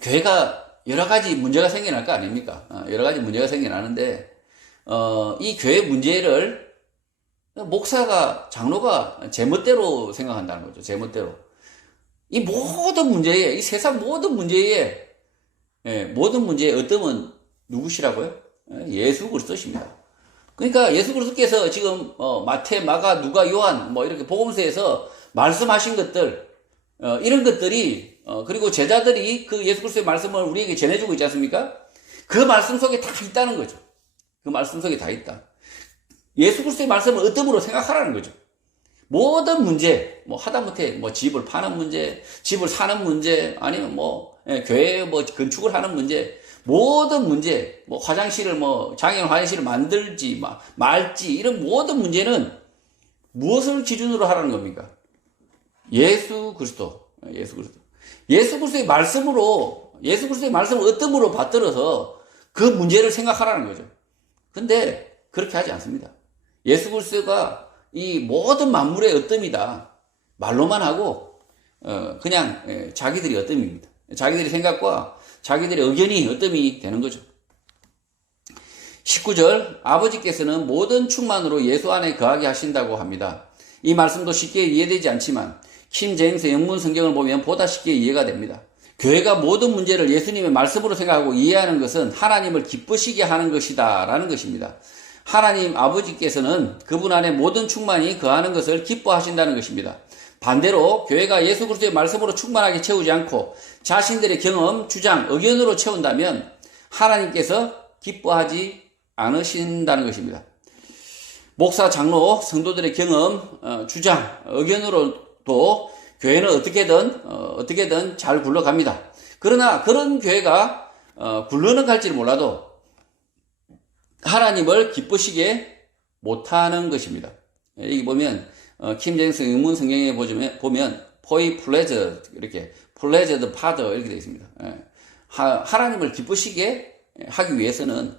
교회가 여러 가지 문제가 생겨날 거 아닙니까? 여러 가지 문제가 생겨나는데 이 교회 문제를 목사가 장로가 제멋대로 생각한다는 거죠. 제멋대로 이 모든 문제에 이 세상 모든 문제의 어뜸은 누구시라고요? 예수 그리스도십니다. 그러니까 예수 그리스도께서 지금 마태, 마가, 누가, 요한 이렇게 복음서에서 말씀하신 것들 이런 것들이 그리고 제자들이 그 예수 그리스도의 말씀을 우리에게 전해주고 있지 않습니까? 그 말씀 속에 다 있다는 거죠. 그 말씀 속에 다 있다. 예수 그리스도의 말씀을 어떤 으로 생각하라는 거죠. 모든 문제, 하다못해 집을 파는 문제, 집을 사는 문제, 아니면 교회에 건축을 하는 문제, 모든 문제, 화장실을 장애인 화장실을 만들지 말지 이런 모든 문제는 무엇을 기준으로 하라는 겁니까? 예수 그리스도. 예수 그리스도의 말씀으로, 예수 그리스도의 말씀을 어떤 받들어서 그 문제를 생각하라는 거죠. 근데 그렇게 하지 않습니다. 예수 그리스도가 이 모든 만물의 어뜸이다. 말로만 하고, 그냥 자기들이 어뜸입니다. 자기들의 생각과 자기들의 의견이 어뜸이 되는 거죠. 19절, 아버지께서는 모든 충만으로 예수 안에 거하게 하신다고 합니다. 이 말씀도 쉽게 이해되지 않지만, 킹 제임스 영문 성경을 보면 보다 쉽게 이해가 됩니다. 교회가 모든 문제를 예수님의 말씀으로 생각하고 이해하는 것은 하나님을 기쁘시게 하는 것이다 라는 것입니다. 하나님 아버지께서는 그분 안에 모든 충만이 거하는 것을 기뻐하신다는 것입니다. 반대로 교회가 예수 그리스도의 말씀으로 충만하게 채우지 않고 자신들의 경험, 주장, 의견으로 채운다면 하나님께서 기뻐하지 않으신다는 것입니다. 목사, 장로, 성도들의 경험, 주장, 의견으로도 교회는 어떻게든 잘 굴러갑니다. 그러나 그런 교회가 굴러는 갈지를 몰라도 하나님을 기쁘시게 못하는 것입니다. 여기 보면 킹 제임스 영문 성경에 보면 포이 플레저 이렇게 플레저드 파더 이렇게 되어 있습니다. 하나님을 기쁘시게 하기 위해서는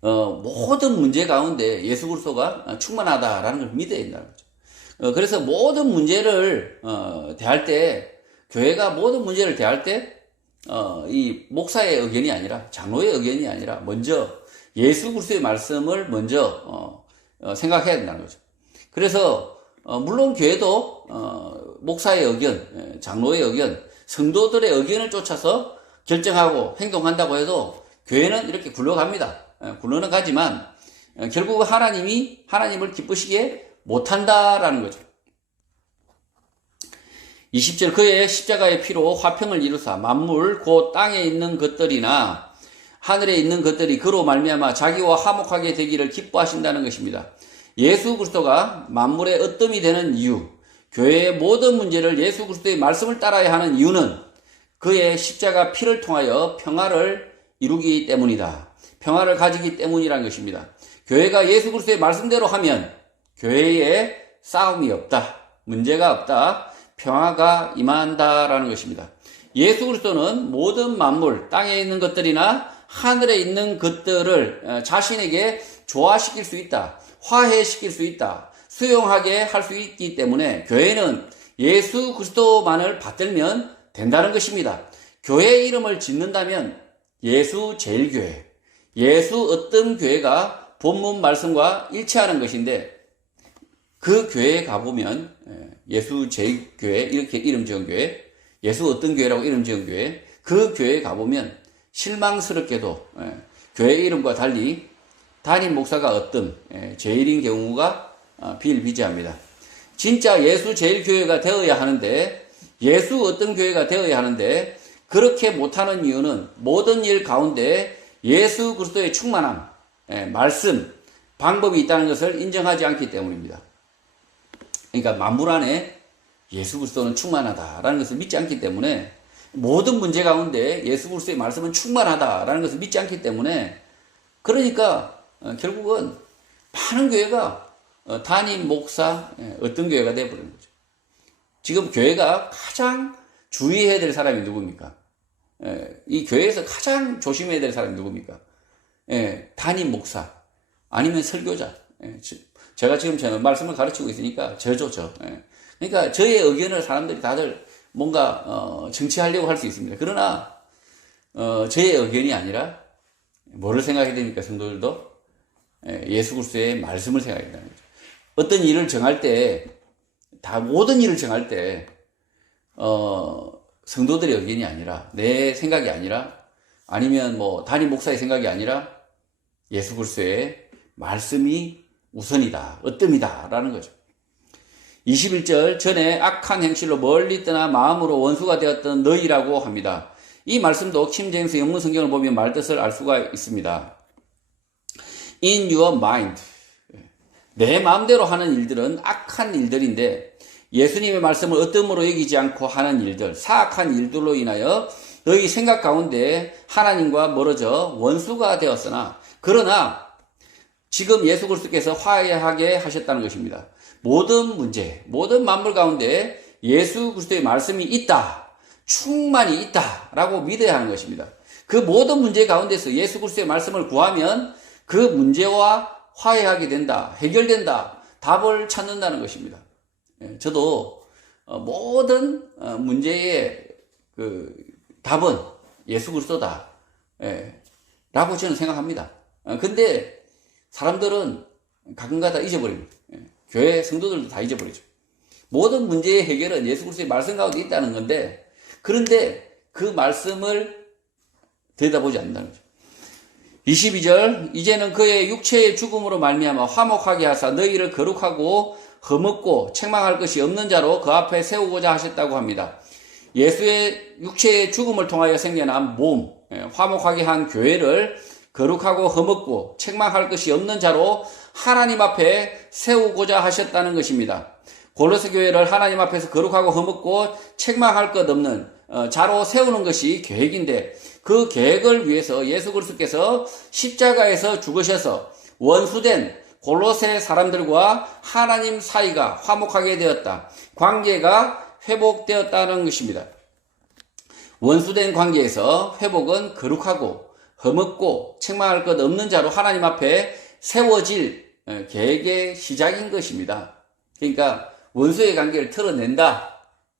모든 문제 가운데 예수 그리스도가 충만하다라는 걸 믿어야 된다는 거죠. 그래서 모든 문제를 대할 때 교회가 모든 문제를 대할 때 이 목사의 의견이 아니라 장로의 의견이 아니라 먼저 예수 그리스도의 말씀을 먼저 생각해야 된다는 거죠. 그래서 물론 교회도 목사의 의견, 장로의 의견, 성도들의 의견을 쫓아서 결정하고 행동한다고 해도 교회는 이렇게 굴러갑니다. 굴러는 가지만 결국 하나님을 기쁘시게 못한다라는 거죠. 20절 그의 십자가의 피로 화평을 이루사 만물 곧 땅에 있는 것들이나 하늘에 있는 것들이 그로 말미암아 자기와 화목하게 되기를 기뻐하신다는 것입니다. 예수 그리스도가 만물의 으뜸이 되는 이유, 교회의 모든 문제를 예수 그리스도의 말씀을 따라야 하는 이유는 그의 십자가 피를 통하여 평화를 이루기 때문이다. 평화를 가지기 때문이라는 것입니다. 교회가 예수 그리스도의 말씀대로 하면 교회에 싸움이 없다. 문제가 없다. 평화가 임한다라는 것입니다. 예수 그리스도는 모든 만물, 땅에 있는 것들이나 하늘에 있는 것들을 자신에게 조화시킬 수 있다. 화해시킬 수 있다. 수용하게 할 수 있기 때문에 교회는 예수 그리스도만을 받들면 된다는 것입니다. 교회 이름을 짓는다면 예수 제일교회, 예수 어떤 교회가 본문 말씀과 일치하는 것인데 그 교회에 가보면 예수 제일교회 이렇게 이름 지은 교회, 예수 어떤 교회라고 이름 지은 교회, 그 교회에 가보면 실망스럽게도 교회 이름과 달리 담임 목사가 어떤 제일인 경우가 비일비재합니다. 진짜 예수 제일교회가 되어야 하는데 예수 어떤 교회가 되어야 하는데 그렇게 못하는 이유는 모든 일 가운데 예수 그리스도의 충만함, 말씀, 방법이 있다는 것을 인정하지 않기 때문입니다. 그러니까 만물 안에 예수 그리스도는 충만하다라는 것을 믿지 않기 때문에 모든 문제 가운데 예수 그리스도의 말씀은 충만하다라는 것을 믿지 않기 때문에 그러니까 결국은 많은 교회가 담임 목사 어떤 교회가 되어버리는 거죠. 지금 교회가 가장 주의해야 될 사람이 누굽니까? 이 교회에서 가장 조심해야 될 사람이 누굽니까? 담임 목사 아니면 설교자. 제가 지금 저는 말씀을 가르치고 있으니까 저죠. 그러니까 저의 의견을 사람들이 다들 뭔가 정치하려고 할 수 있습니다. 그러나 저의 의견이 아니라 뭐를 생각해야 됩니까? 성도들도 예수 그리스도의 말씀을 생각해야 된다는 거죠. 어떤 일을 정할 때 모든 일을 정할 때 성도들의 의견이 아니라 내 생각이 아니라 아니면 뭐 담임 목사의 생각이 아니라 예수 그리스도의 말씀이 우선이다, 으뜸이다라는 거죠. 21절 전에 악한 행실로 멀리 떠나 마음으로 원수가 되었던 너희라고 합니다. 이 말씀도 킹 제임스 영문 성경을 보면 말뜻을 알 수가 있습니다. In your mind. 내 마음대로 하는 일들은 악한 일들인데 예수님의 말씀을 어뜸으로 여기지 않고 하는 일들, 사악한 일들로 인하여 너희 생각 가운데 하나님과 멀어져 원수가 되었으나 그러나 지금 예수 그리스도께서 화해하게 하셨다는 것입니다. 모든 문제, 모든 만물 가운데 예수 그리스도의 말씀이 있다, 충만히 있다라고 믿어야 하는 것입니다. 그 모든 문제 가운데서 예수 그리스도의 말씀을 구하면 그 문제와 화해하게 된다, 해결된다, 답을 찾는다는 것입니다. 저도 모든 문제의 그 답은 예수 그리스도다 라고 저는 생각합니다. 근데 사람들은 가끔가다 잊어버립니다. 교회 성도들도 다 잊어버리죠. 모든 문제의 해결은 예수 그리스도의 말씀 가운데 있다는 건데 그런데 그 말씀을 들여다보지 않는다는 거죠. 22절 이제는 그의 육체의 죽음으로 말미암아 화목하게 하사 너희를 거룩하고 흠없고 책망할 것이 없는 자로 그 앞에 세우고자 하셨다고 합니다. 예수의 육체의 죽음을 통하여 생겨난 몸, 화목하게 한 교회를 거룩하고 흠없고 책망할 것이 없는 자로 하나님 앞에 세우고자 하셨다는 것입니다. 골로새 교회를 하나님 앞에서 거룩하고 흠없고 책망할 것 없는 자로 세우는 것이 계획인데 그 계획을 위해서 예수 그리스도께서 십자가에서 죽으셔서 원수된 골로새 사람들과 하나님 사이가 화목하게 되었다. 관계가 회복되었다는 것입니다. 원수된 관계에서 회복은 거룩하고 흠없고 책망할 것 없는 자로 하나님 앞에 세워질 계획의 시작인 것입니다. 그러니까 원수의 관계를 털어낸다.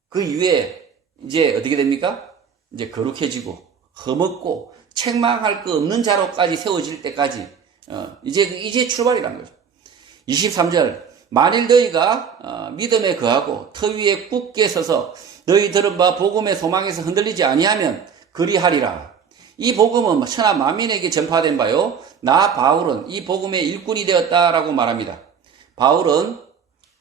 그 이후에 이제 어떻게 됩니까? 이제 거룩해지고 흠없고 책망할 것 없는 자로까지 세워질 때까지 이제 출발이라는 거죠. 23절 만일 너희가 믿음에 거하고 터 위에 굳게 서서 너희 들은 바 복음의 소망에서 흔들리지 아니하면 그리하리라. 이 복음은 천하 만민에게 전파된 바요. 나 바울은 이 복음의 일꾼이 되었다라고 말합니다. 바울은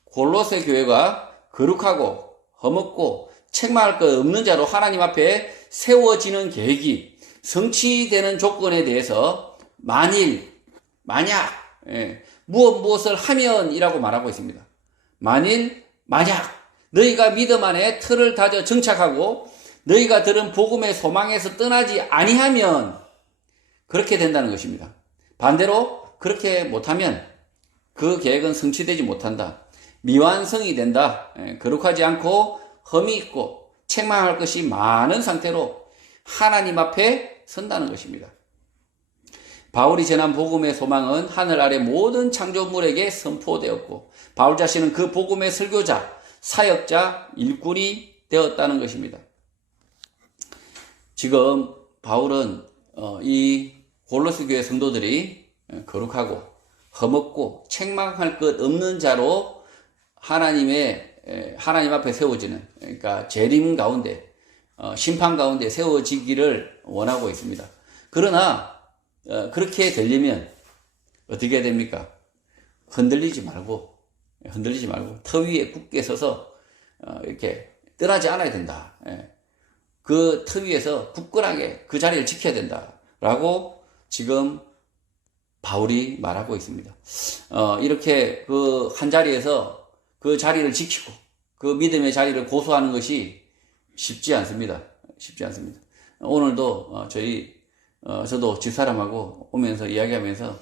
골로새 교회가 거룩하고 흠없고 책망할 것 없는 자로 하나님 앞에 세워지는 계획이 성취되는 조건에 대해서 만약 무엇을 하면이라고 말하고 있습니다. 만약 너희가 믿음 안에 틀을 다져 정착하고 너희가 들은 복음의 소망에서 떠나지 아니하면 그렇게 된다는 것입니다. 반대로 그렇게 못하면 그 계획은 성취되지 못한다. 미완성이 된다. 거룩하지 않고 흠이 있고 책망할 것이 많은 상태로 하나님 앞에 선다는 것입니다. 바울이 전한 복음의 소망은 하늘 아래 모든 창조물에게 선포되었고 바울 자신은 그 복음의 설교자, 사역자, 일꾼이 되었다는 것입니다. 지금 바울은 이 골로새 교회 성도들이 거룩하고 흠없고 책망할 것 없는 자로 하나님 앞에 세워지는, 그러니까 재림 가운데 심판 가운데 세워지기를 원하고 있습니다. 그러나 그렇게 되려면 어떻게 해야 됩니까? 흔들리지 말고 터 위에 굳게 서서 이렇게 떠나지 않아야 된다. 그 터 위에서 굳건하게 그 자리를 지켜야 된다라고 지금 바울이 말하고 있습니다. 이렇게 그 한 자리에서 그 자리를 지키고 그 믿음의 자리를 고수하는 것이 쉽지 않습니다. 오늘도 저도 집사람하고 오면서 이야기하면서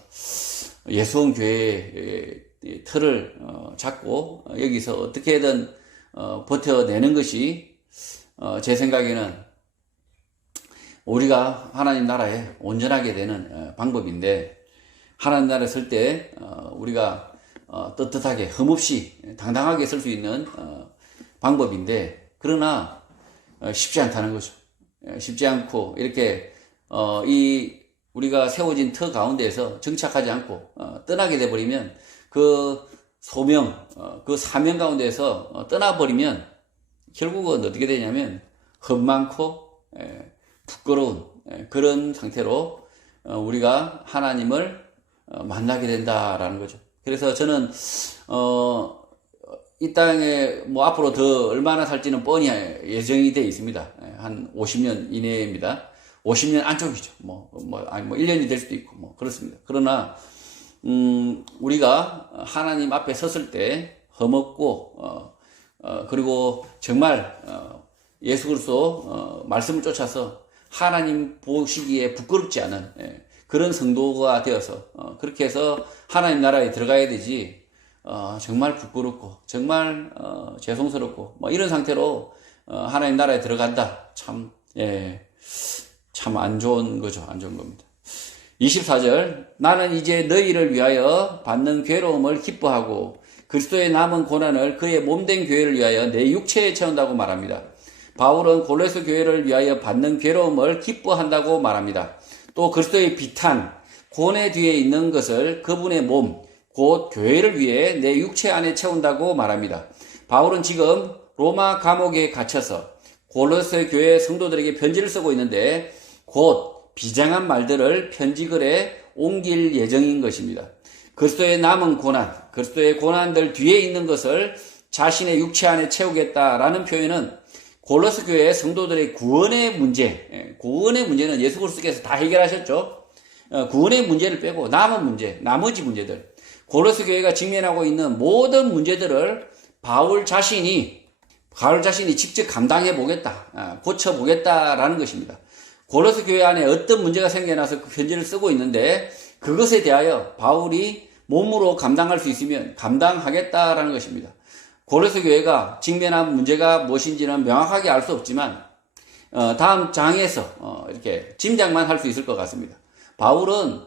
예수원 교회의 틀을 잡고 여기서 어떻게든 버텨내는 것이 제 생각에는 우리가 하나님 나라에 온전하게 되는 방법인데, 하나님 나라에 설 때 우리가 떳떳하게 흠없이 당당하게 설 수 있는 방법인데, 그러나 쉽지 않다는 거죠. 쉽지 않고 이렇게 우리가 세워진 터 가운데에서 정착하지 않고 떠나게 돼버리면 그 소명, 그 사명 가운데에서 떠나버리면 결국은 어떻게 되냐면 흠 많고 부끄러운 그런 상태로 우리가 하나님을 만나게 된다라는 거죠. 그래서 저는 이 땅에 앞으로 더 얼마나 살지는 뻔히 예정이 되어 있습니다. 한 50년 이내입니다. 50년 안쪽이죠. 1년이 될 수도 있고 그렇습니다. 그러나 우리가 하나님 앞에 섰을 때 흠없고 그리고 정말 예수 그리스도 말씀을 쫓아서 하나님 보시기에 부끄럽지 않은 그런 성도가 되어서 그렇게 해서 하나님 나라에 들어가야 되지, 정말 부끄럽고 정말 죄송스럽고 이런 상태로 하나님 나라에 들어간다, 참 안 좋은 거죠. 안 좋은 겁니다. 24절 나는 이제 너희를 위하여 받는 괴로움을 기뻐하고 그리스도의 남은 고난을 그의 몸된 교회를 위하여 내 육체에 채운다고 말합니다. 바울은 골로새 교회를 위하여 받는 괴로움을 기뻐한다고 말합니다. 또 그리스도의 비탄, 고뇌 뒤에 있는 것을 그분의 몸, 곧 교회를 위해 내 육체 안에 채운다고 말합니다. 바울은 지금 로마 감옥에 갇혀서 골로새 교회 성도들에게 편지를 쓰고 있는데 곧 비장한 말들을 편지글에 옮길 예정인 것입니다. 그리스도의 남은 고난, 그리스도의 고난들 뒤에 있는 것을 자신의 육체 안에 채우겠다라는 표현은 골로새 교회 성도들의 구원의 문제는 예수 그리스도께서 다 해결하셨죠. 구원의 문제를 빼고 남은 문제, 나머지 문제들, 골로새 교회가 직면하고 있는 모든 문제들을 바울 자신이 바울 자신이 직접 감당해 보겠다, 고쳐 보겠다라는 것입니다. 고로스 교회 안에 어떤 문제가 생겨나서 그 편지를 쓰고 있는데 그것에 대하여 바울이 몸으로 감당할 수 있으면 감당하겠다라는 것입니다. 고로스 교회가 직면한 문제가 무엇인지는 명확하게 알 수 없지만 다음 장에서 이렇게 짐작만 할 수 있을 것 같습니다. 바울은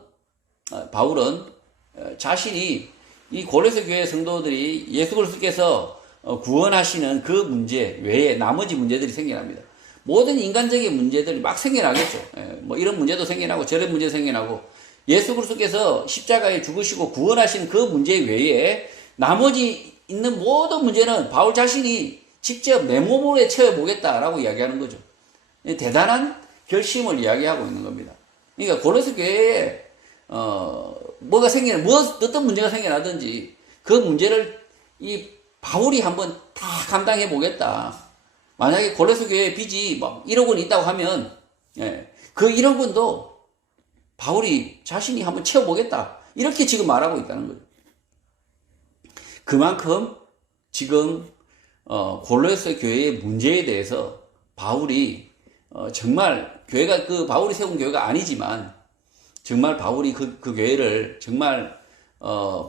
자신이 이 고로스 교회 성도들이 예수 그리스도께서 구원하시는 그 문제 외에 나머지 문제들이 생겨납니다. 모든 인간적인 문제들이 막 생겨나겠죠. 뭐 이런 문제도 생겨나고 저런 문제도 생겨나고 예수 그리스도께서 십자가에 죽으시고 구원하신 그 문제 외에 나머지 있는 모든 문제는 바울 자신이 직접 내 몸으로 채워보겠다라고 이야기하는 거죠. 대단한 결심을 이야기하고 있는 겁니다. 그러니까 고로스 교회에 뭐가 어떤 문제가 생겨나든지 그 문제를 이 바울이 한번 다 감당해 보겠다. 만약에 고로스 교회의 빚이 막 1억 원 있다고 하면 그 1억 원도 바울이 자신이 한번 채워보겠다. 이렇게 지금 말하고 있다는 거죠. 그만큼 지금 고로스 교회의 문제에 대해서 바울이 정말 교회가 그 바울이 세운 교회가 아니지만 정말 바울이 그 교회를 정말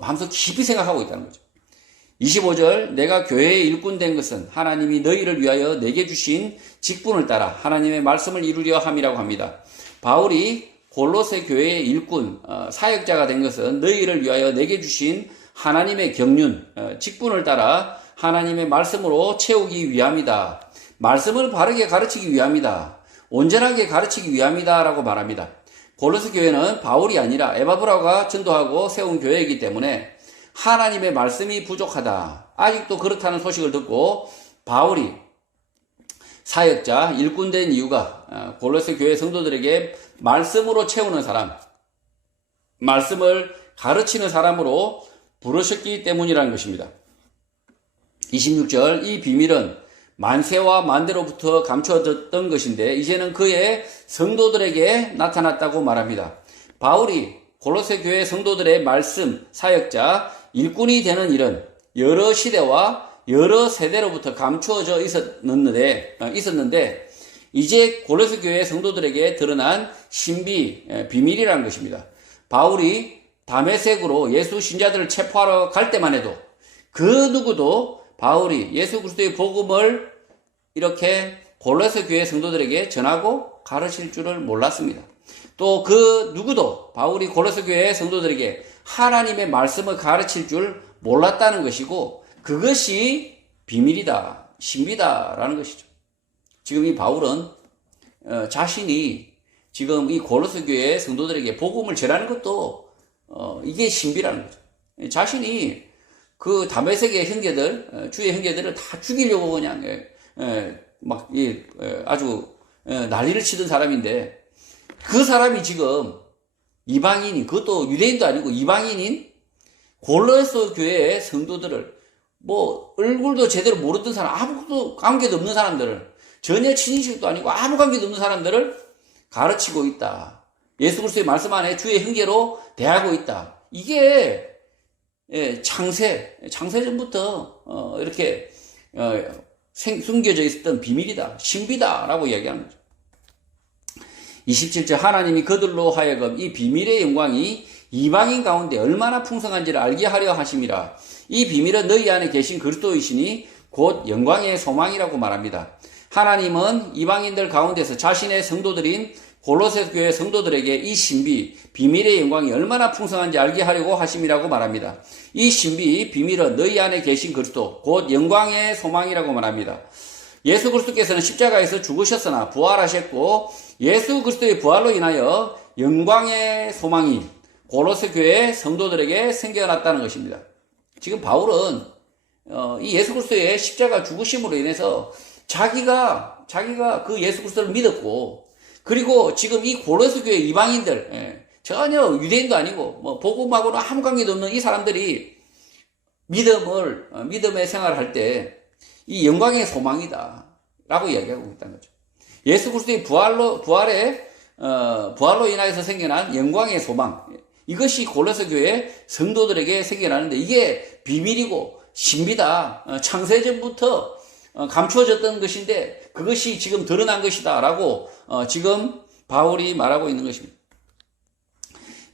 마음속 깊이 생각하고 있다는 거죠. 25절 내가 교회의 일꾼 된 것은 하나님이 너희를 위하여 내게 주신 직분을 따라 하나님의 말씀을 이루려 함이라고 합니다. 바울이 골로새 교회의 일꾼 사역자가 된 것은 너희를 위하여 내게 주신 하나님의 경륜 직분을 따라 하나님의 말씀으로 채우기 위함이다. 말씀을 바르게 가르치기 위함이다. 온전하게 가르치기 위함이다 라고 말합니다. 골로새 교회는 바울이 아니라 에바브라가 전도하고 세운 교회이기 때문에 하나님의 말씀이 부족하다. 아직도 그렇다는 소식을 듣고 바울이 사역자, 일꾼 된 이유가 골로새 교회 성도들에게 말씀으로 채우는 사람, 말씀을 가르치는 사람으로 부르셨기 때문이라는 것입니다. 26절 이 비밀은 만세와 만대로부터 감춰졌던 것인데 이제는 그의 성도들에게 나타났다고 말합니다. 바울이 골로새 교회 성도들의 말씀, 사역자, 일꾼이 되는 일은 여러 시대와 여러 세대로부터 감추어져 있었는데 이제 골로새 교회 성도들에게 드러난 신비, 비밀이라는 것입니다. 바울이 다메섹으로 예수 신자들을 체포하러 갈 때만 해도 그 누구도 바울이 예수 그리스도의 복음을 이렇게 골로새 교회 성도들에게 전하고 가르칠 줄을 몰랐습니다. 또 그 누구도 바울이 골로새 교회 성도들에게 하나님의 말씀을 가르칠 줄 몰랐다는 것이고 그것이 비밀이다, 신비다라는 것이죠. 지금 이 바울은 자신이 지금 이 골로새 교회 성도들에게 복음을 전하는 것도 이게 신비라는 거죠. 자신이 그 다메섹의 형제들, 주의 형제들을 다 죽이려고 그냥 아주 난리를 치던 사람인데 그 사람이 지금 이방인인, 그것도 유대인도 아니고 이방인인 골로새 교회의 성도들을 뭐 얼굴도 제대로 모르던 사람, 아무것도 관계도 없는 사람들을 전혀 친인식도 아니고 아무 관계도 없는 사람들을 가르치고 있다. 예수 그리스도의 말씀 안에 주의 형제로 대하고 있다. 이게 창세전부터 이렇게 숨겨져 있었던 비밀이다, 신비다라고 이야기하는 거죠. 27절 하나님이 그들로 하여금 이 비밀의 영광이 이방인 가운데 얼마나 풍성한지를 알게 하려 하심이라. 이 비밀은 너희 안에 계신 그리스도이시니 곧 영광의 소망이라고 말합니다. 하나님은 이방인들 가운데서 자신의 성도들인 골로새 교회 성도들에게 이 신비, 비밀의 영광이 얼마나 풍성한지 알게 하려고 하심이라고 말합니다. 이 신비, 비밀은 너희 안에 계신 그리스도, 곧 영광의 소망이라고 말합니다. 예수 그리스도께서는 십자가에서 죽으셨으나 부활하셨고 예수 그리스도의 부활로 인하여 영광의 소망이 골로새 교회 성도들에게 생겨났다는 것입니다. 지금 바울은 이 예수 그리스도의 십자가 죽으심으로 인해서 자기가 그 예수 그리스도를 믿었고 그리고 지금 이 골로새 교회 이방인들 전혀 유대인도 아니고 뭐 복음하고는 아무 관계도 없는 이 사람들이 믿음의 생활을 할 때 이 영광의 소망이다 라고 이야기하고 있다는 거죠. 예수 그리스도의 부활로 인하여서 생겨난 영광의 소망, 이것이 골로새 교회 성도들에게 생겨나는데 이게 비밀이고 신비다. 창세전부터 감추어졌던 것인데 그것이 지금 드러난 것이다 라고 지금 바울이 말하고 있는 것입니다.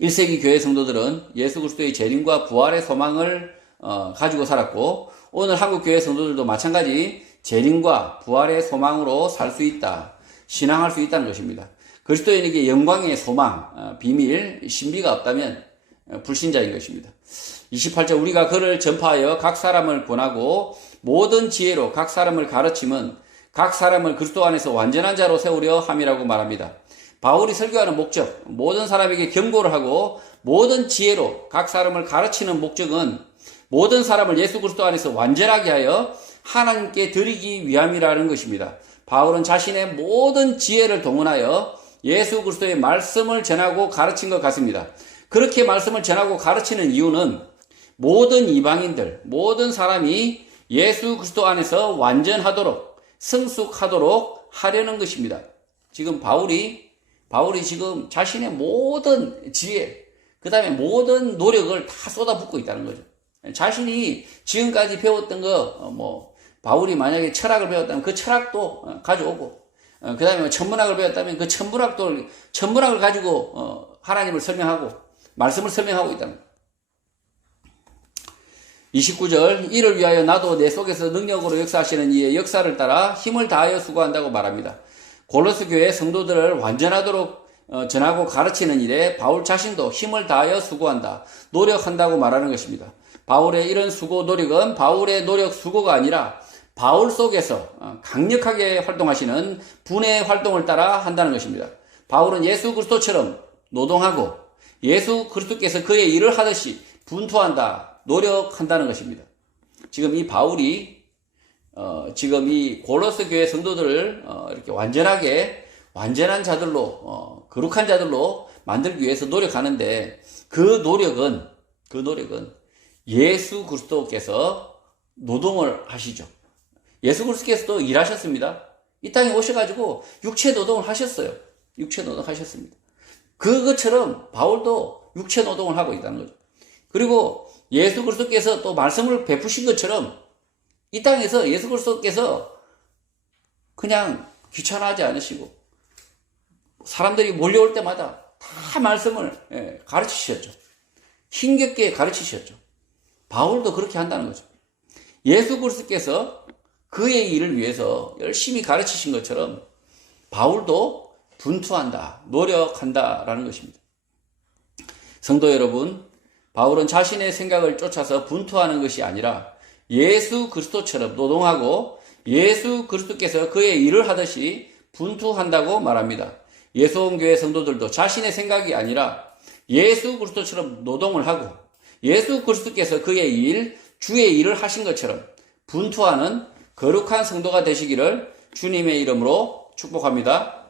1세기 교회 성도들은 예수 그리스도의 재림과 부활의 소망을 가지고 살았고 오늘 한국 교회 성도들도 마찬가지 재림과 부활의 소망으로 살 수 있다, 신앙할 수 있다는 것입니다. 그리스도인에게 영광의 소망, 비밀, 신비가 없다면 불신자인 것입니다. 28절 우리가 그를 전파하여 각 사람을 권하고 모든 지혜로 각 사람을 가르침은 각 사람을 그리스도 안에서 완전한 자로 세우려 함이라고 말합니다. 바울이 설교하는 목적, 모든 사람에게 경고를 하고 모든 지혜로 각 사람을 가르치는 목적은 모든 사람을 예수 그리스도 안에서 완전하게 하여 하나님께 드리기 위함이라는 것입니다. 바울은 자신의 모든 지혜를 동원하여 예수 그리스도의 말씀을 전하고 가르친 것 같습니다. 그렇게 말씀을 전하고 가르치는 이유는 모든 이방인들, 모든 사람이 예수 그리스도 안에서 완전하도록, 성숙하도록 하려는 것입니다. 지금 바울이 지금 자신의 모든 지혜, 그 다음에 모든 노력을 다 쏟아붓고 있다는 거죠. 자신이 지금까지 배웠던 바울이 만약에 철학을 배웠다면 그 철학도 가져오고, 그 다음에 천문학을 배웠다면 그 천문학을 가지고 하나님을 설명하고, 말씀을 설명하고 있다는 거예요. 29절 이를 위하여 나도 내 속에서 능력으로 역사하시는 이의 역사를 따라 힘을 다하여 수고한다고 말합니다. 골로새 교회 성도들을 완전하도록 전하고 가르치는 일에 바울 자신도 힘을 다하여 수고한다, 노력한다고 말하는 것입니다. 바울의 이런 수고 노력은 바울의 노력 수고가 아니라 바울 속에서 강력하게 활동하시는 분의 활동을 따라 한다는 것입니다. 바울은 예수 그리스도처럼 노동하고 예수 그리스도께서 그의 일을 하듯이 분투한다, 노력한다는 것입니다. 지금 이 바울이 지금 이 골로새 교회 성도들을 이렇게 완전한 자들로 거룩한 자들로 만들기 위해서 노력하는데 그 노력은 예수 그리스도께서 노동을 하시죠. 예수 그리스도께서도 일하셨습니다. 이 땅에 오셔가지고 육체 노동을 하셨어요. 육체 노동하셨습니다. 그것처럼 바울도 육체 노동을 하고 있다는 거죠. 그리고 예수 그리스도께서 또 말씀을 베푸신 것처럼 이 땅에서 예수 그리스도께서 그냥 귀찮아하지 않으시고 사람들이 몰려올 때마다 다 말씀을 가르치셨죠. 힘겹게 가르치셨죠. 바울도 그렇게 한다는 거죠. 예수 그리스도께서 그의 일을 위해서 열심히 가르치신 것처럼 바울도 분투한다, 노력한다라는 것입니다. 성도 여러분, 바울은 자신의 생각을 쫓아서 분투하는 것이 아니라 예수 그리스도처럼 노동하고 예수 그리스도께서 그의 일을 하듯이 분투한다고 말합니다. 예수원교회 성도들도 자신의 생각이 아니라 예수 그리스도처럼 노동을 하고 예수 그리스도께서 그의 일, 주의 일을 하신 것처럼 분투하는 거룩한 성도가 되시기를 주님의 이름으로 축복합니다.